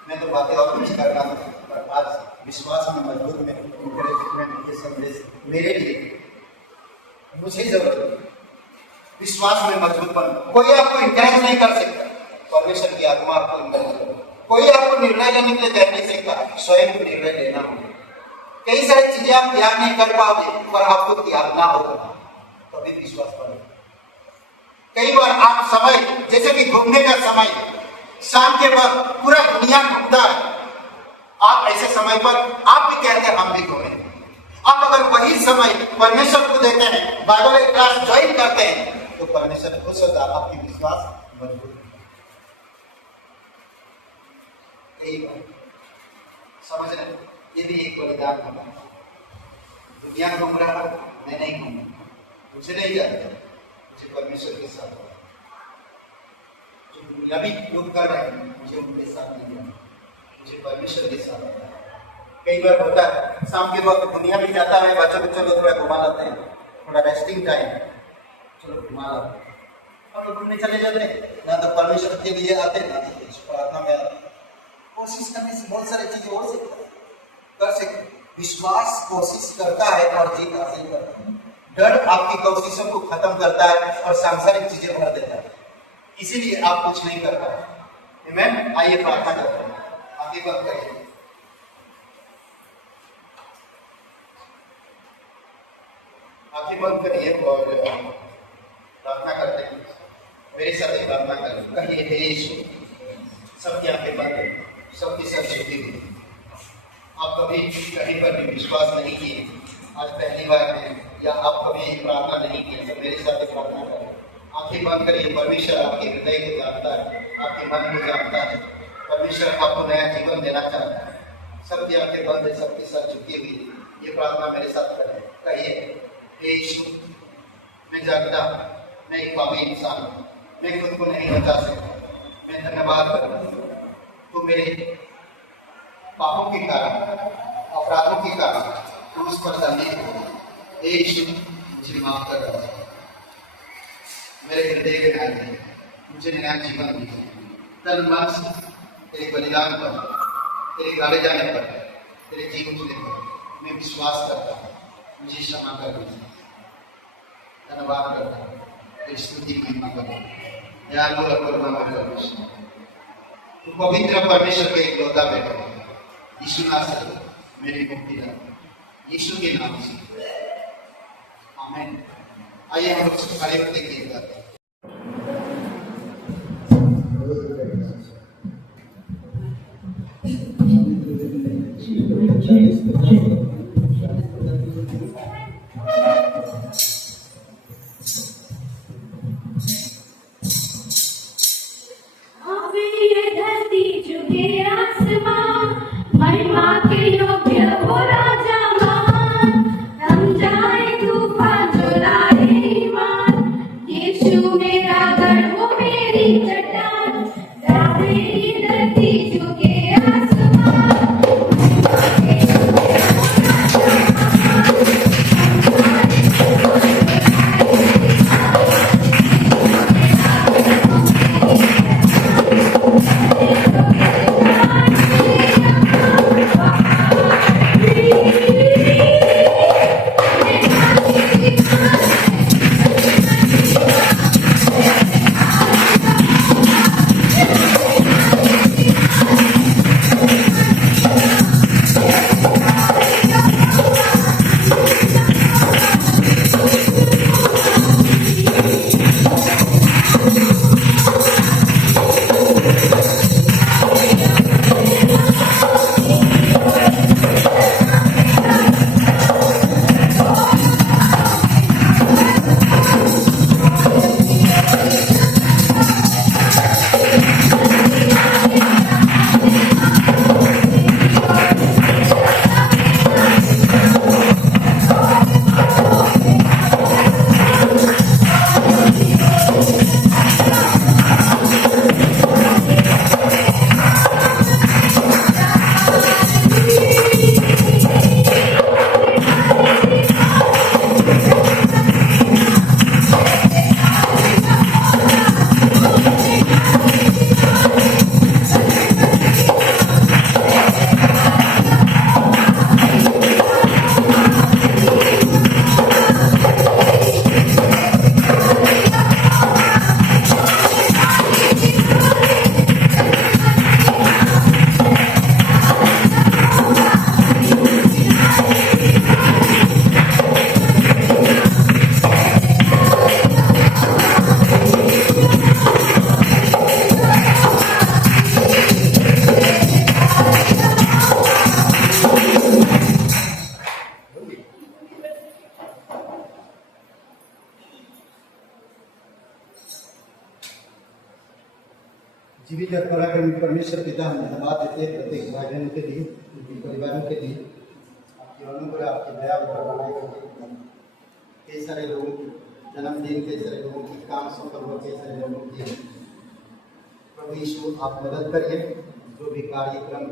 मैं तो बातें और कुछ कर रहा हूँ, पर आज विश्वास में मजबूत में इंकरेजमेंट ये संदेश मेरे लिए मुझे जरूरत है। विश्वास में मजबूत बनो। कोई आपको इंकरेज नहीं कर सकता, परमेश्वर की आत्मा आपको इंकरेज करे। कोई आपको निर्णय लेने के लिए कह नहीं सकता, स्वयं को निर्णय लेना होगा। कई सारी चीजें आप त्याग नहीं कर पाओगे, पर आपको त्यागना होगा, तभी विश्वास बढ़ेगा। कई बार आप समय, जैसे कि घूमने का समय, शाम के वक्त पूरा दुनिया घूमता है, आप ऐसे समय पर आप भी कहते हैं हम भी घूमें। आप अगर वही समय परमेश्वर को देते हैं, बाइबल क्लास ज्वाइन करते हैं, तो परमेश्वर खुश होता है, आपकी विश्वास मजबूत। कई बार समझ रहे, ये भी एक बलिदान होगा। दुनिया घूम रहा, मैं नहीं घूमूंगा, मुझे नहीं जाता, मुझे परमेश्वर के साथ। जो दुनिया भी लोग कर रहे हैं, मुझे उनके साथ नहीं जाना, मुझे परमेश्वर के साथ रहना है। कई बार होता है शाम के वक्त दुनिया भी जाता है, बच्चों लोग थोड़ा घुमा लाते हैं, थोड़ा रेस्टिंग टाइम, चलो घुमा लाते हैं, और लोग घूमने चले जाते हैं। ना तो परमेश्वर के लिए आते, ना तो कुछ प्रार्थना में आते। कोशिश करने से बहुत सारी चीजें हो सकती है, कर सकते। विश्वास कोशिश करता है और जीत हासिल करता है। डर आपकी कोशिशों को खत्म करता है और सांसारिक चीजें भर देता है, इसीलिए आप कुछ नहीं कर पाए। आमीन। आइए प्रार्थना करते हैं, आगे बंद करिए। आंखें बंद करिए और प्रार्थना करते हैं। मेरे साथ एक प्रार्थना करें, कहिए हे यीशु। सबकी आंखें बंद करें, सबकी सर झुकी हुई। आप कभी कहीं पर भी विश्वास नहीं किए, आज पहली बार है, या आप कभी प्रार्थना नहीं किए, तो मेरे साथ एक प्रार्थना करें। आंखें बंद करिए। परमेश्वर आपके हृदय को जानता है, आपके मन को जानता है। परमेश्वर आपको नया जीवन देना चाहता है। सबकी आंखें बंद है, सबकी सर झुकी हुई। ये प्रार्थना मेरे साथ करें, कहिए हे यीशु, मैं जानता हूँ मैं एक पापी इंसान हूँ, मैं खुद को नहीं बचा सकता। मैं धन्यवाद करता हूँ, तो मेरे पापों के कारण, अपराधों के कारण तो उस पर दंडित हो। हे यीशु, मुझे माफ कर दो, मेरे हृदय के नाते मुझे नया जीवन दीजिए। तन मन से तेरे बलिदान पर, तेरे गाड़े जाने पर, तेरे जीवन जीने पर मैं विश्वास करता हूँ, मुझे क्षमा कर दीजिए। धन्यवाद करता हूँ, तेरी स्तुति महिमा करता हूँ। दयालु और करुणा परमेश्वर, तू पवित्र परमेश्वर के इकलौता बेटा यीशु नासरी मेरी मुक्ति दाता, यीशु के नाम से, आमीन। आइए हम लोग खड़े होते गीत गाते हैं। महिमा के योग्य हो राजा महान, हम जाए तूफान चुराए ईमान। यीशु मेरा गढ़ वो मेरी चट्टान, डाले ये धरती झुके आसमान। जीवित और पराक्रमी परमेश्वर पिता, हम धन्यवाद देते हैं प्रत्येक भाई बहनों के लिए, उनके परिवारों के लिए। आपकी अनुग्रह, आपकी दया पर बनाए रखें। कई सारे लोगों की जन्मदिन, कई सारे लोगों की काम सफल हो, कई सारे लोगों की प्रभु यीशु आप मदद करिए। जो भी कार्यक्रम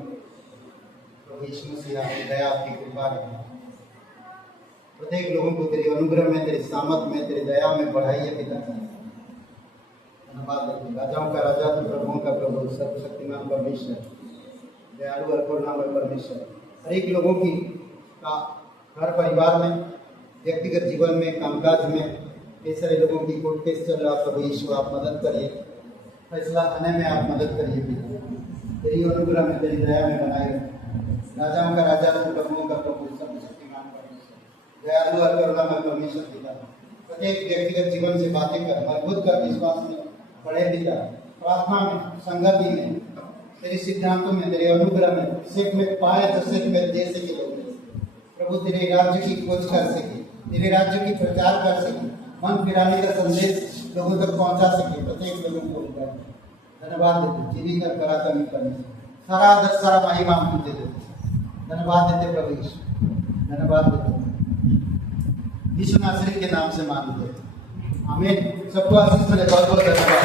प्रभु यीशु मसीह आपकी दया, आपकी कृपा है, प्रत्येक लोगों को तेरी अनुग्रह में, तेरी सामर्थ में, तेरी दया में बढ़ाइए पिता। धन्यवाद देते, राजाओं का राजा तो प्रभुओं का प्रभु, सर्वशक्तिमान परमेश्वर, दयालु और करुणामय परमेश्वर, हर एक लोगों की का घर परिवार में, व्यक्तिगत जीवन में, कामकाज में कई सारे लोगों की कोर्ट केस चल रहा। प्रभु यीशु आप मदद करिए, फैसला आने में आप मदद करिए पिता। तेरी अनुग्रह में, तेरी दया में बनाए रखें। राजाओं का राजा तो प्रभुओं का प्रभु, सर्वशक्तिमान परमेश्वर, दयालु और करुणामय परमेश्वर पिता, प्रत्येक व्यक्तिगत जीवन से बातें कर, मजबूत कर, विश्वास में बढ़े पिता, प्रार्थना में, संगति में, तेरे सिद्धांतों में, तेरे अनुग्रह में, सिख में पाए तो सिख में दे सके लोग प्रभु, तेरे राज्य की खोज कर सके, तेरे राज्य की प्रचार कर सके, मन फिराने का संदेश लोगों तक पहुंचा सके, प्रत्येक लोगों को धन्यवाद देते। जीवित और पराक्रमी परमेश्वर, सारा आदर, सारा महिमा हम तुझे देते, धन्यवाद देते प्रभु यीशु, धन्यवाद देते यीशु नासरी के नाम से मांगते हैं, आमीन। सबको आशीष मिले, बहुत बहुत धन्यवाद।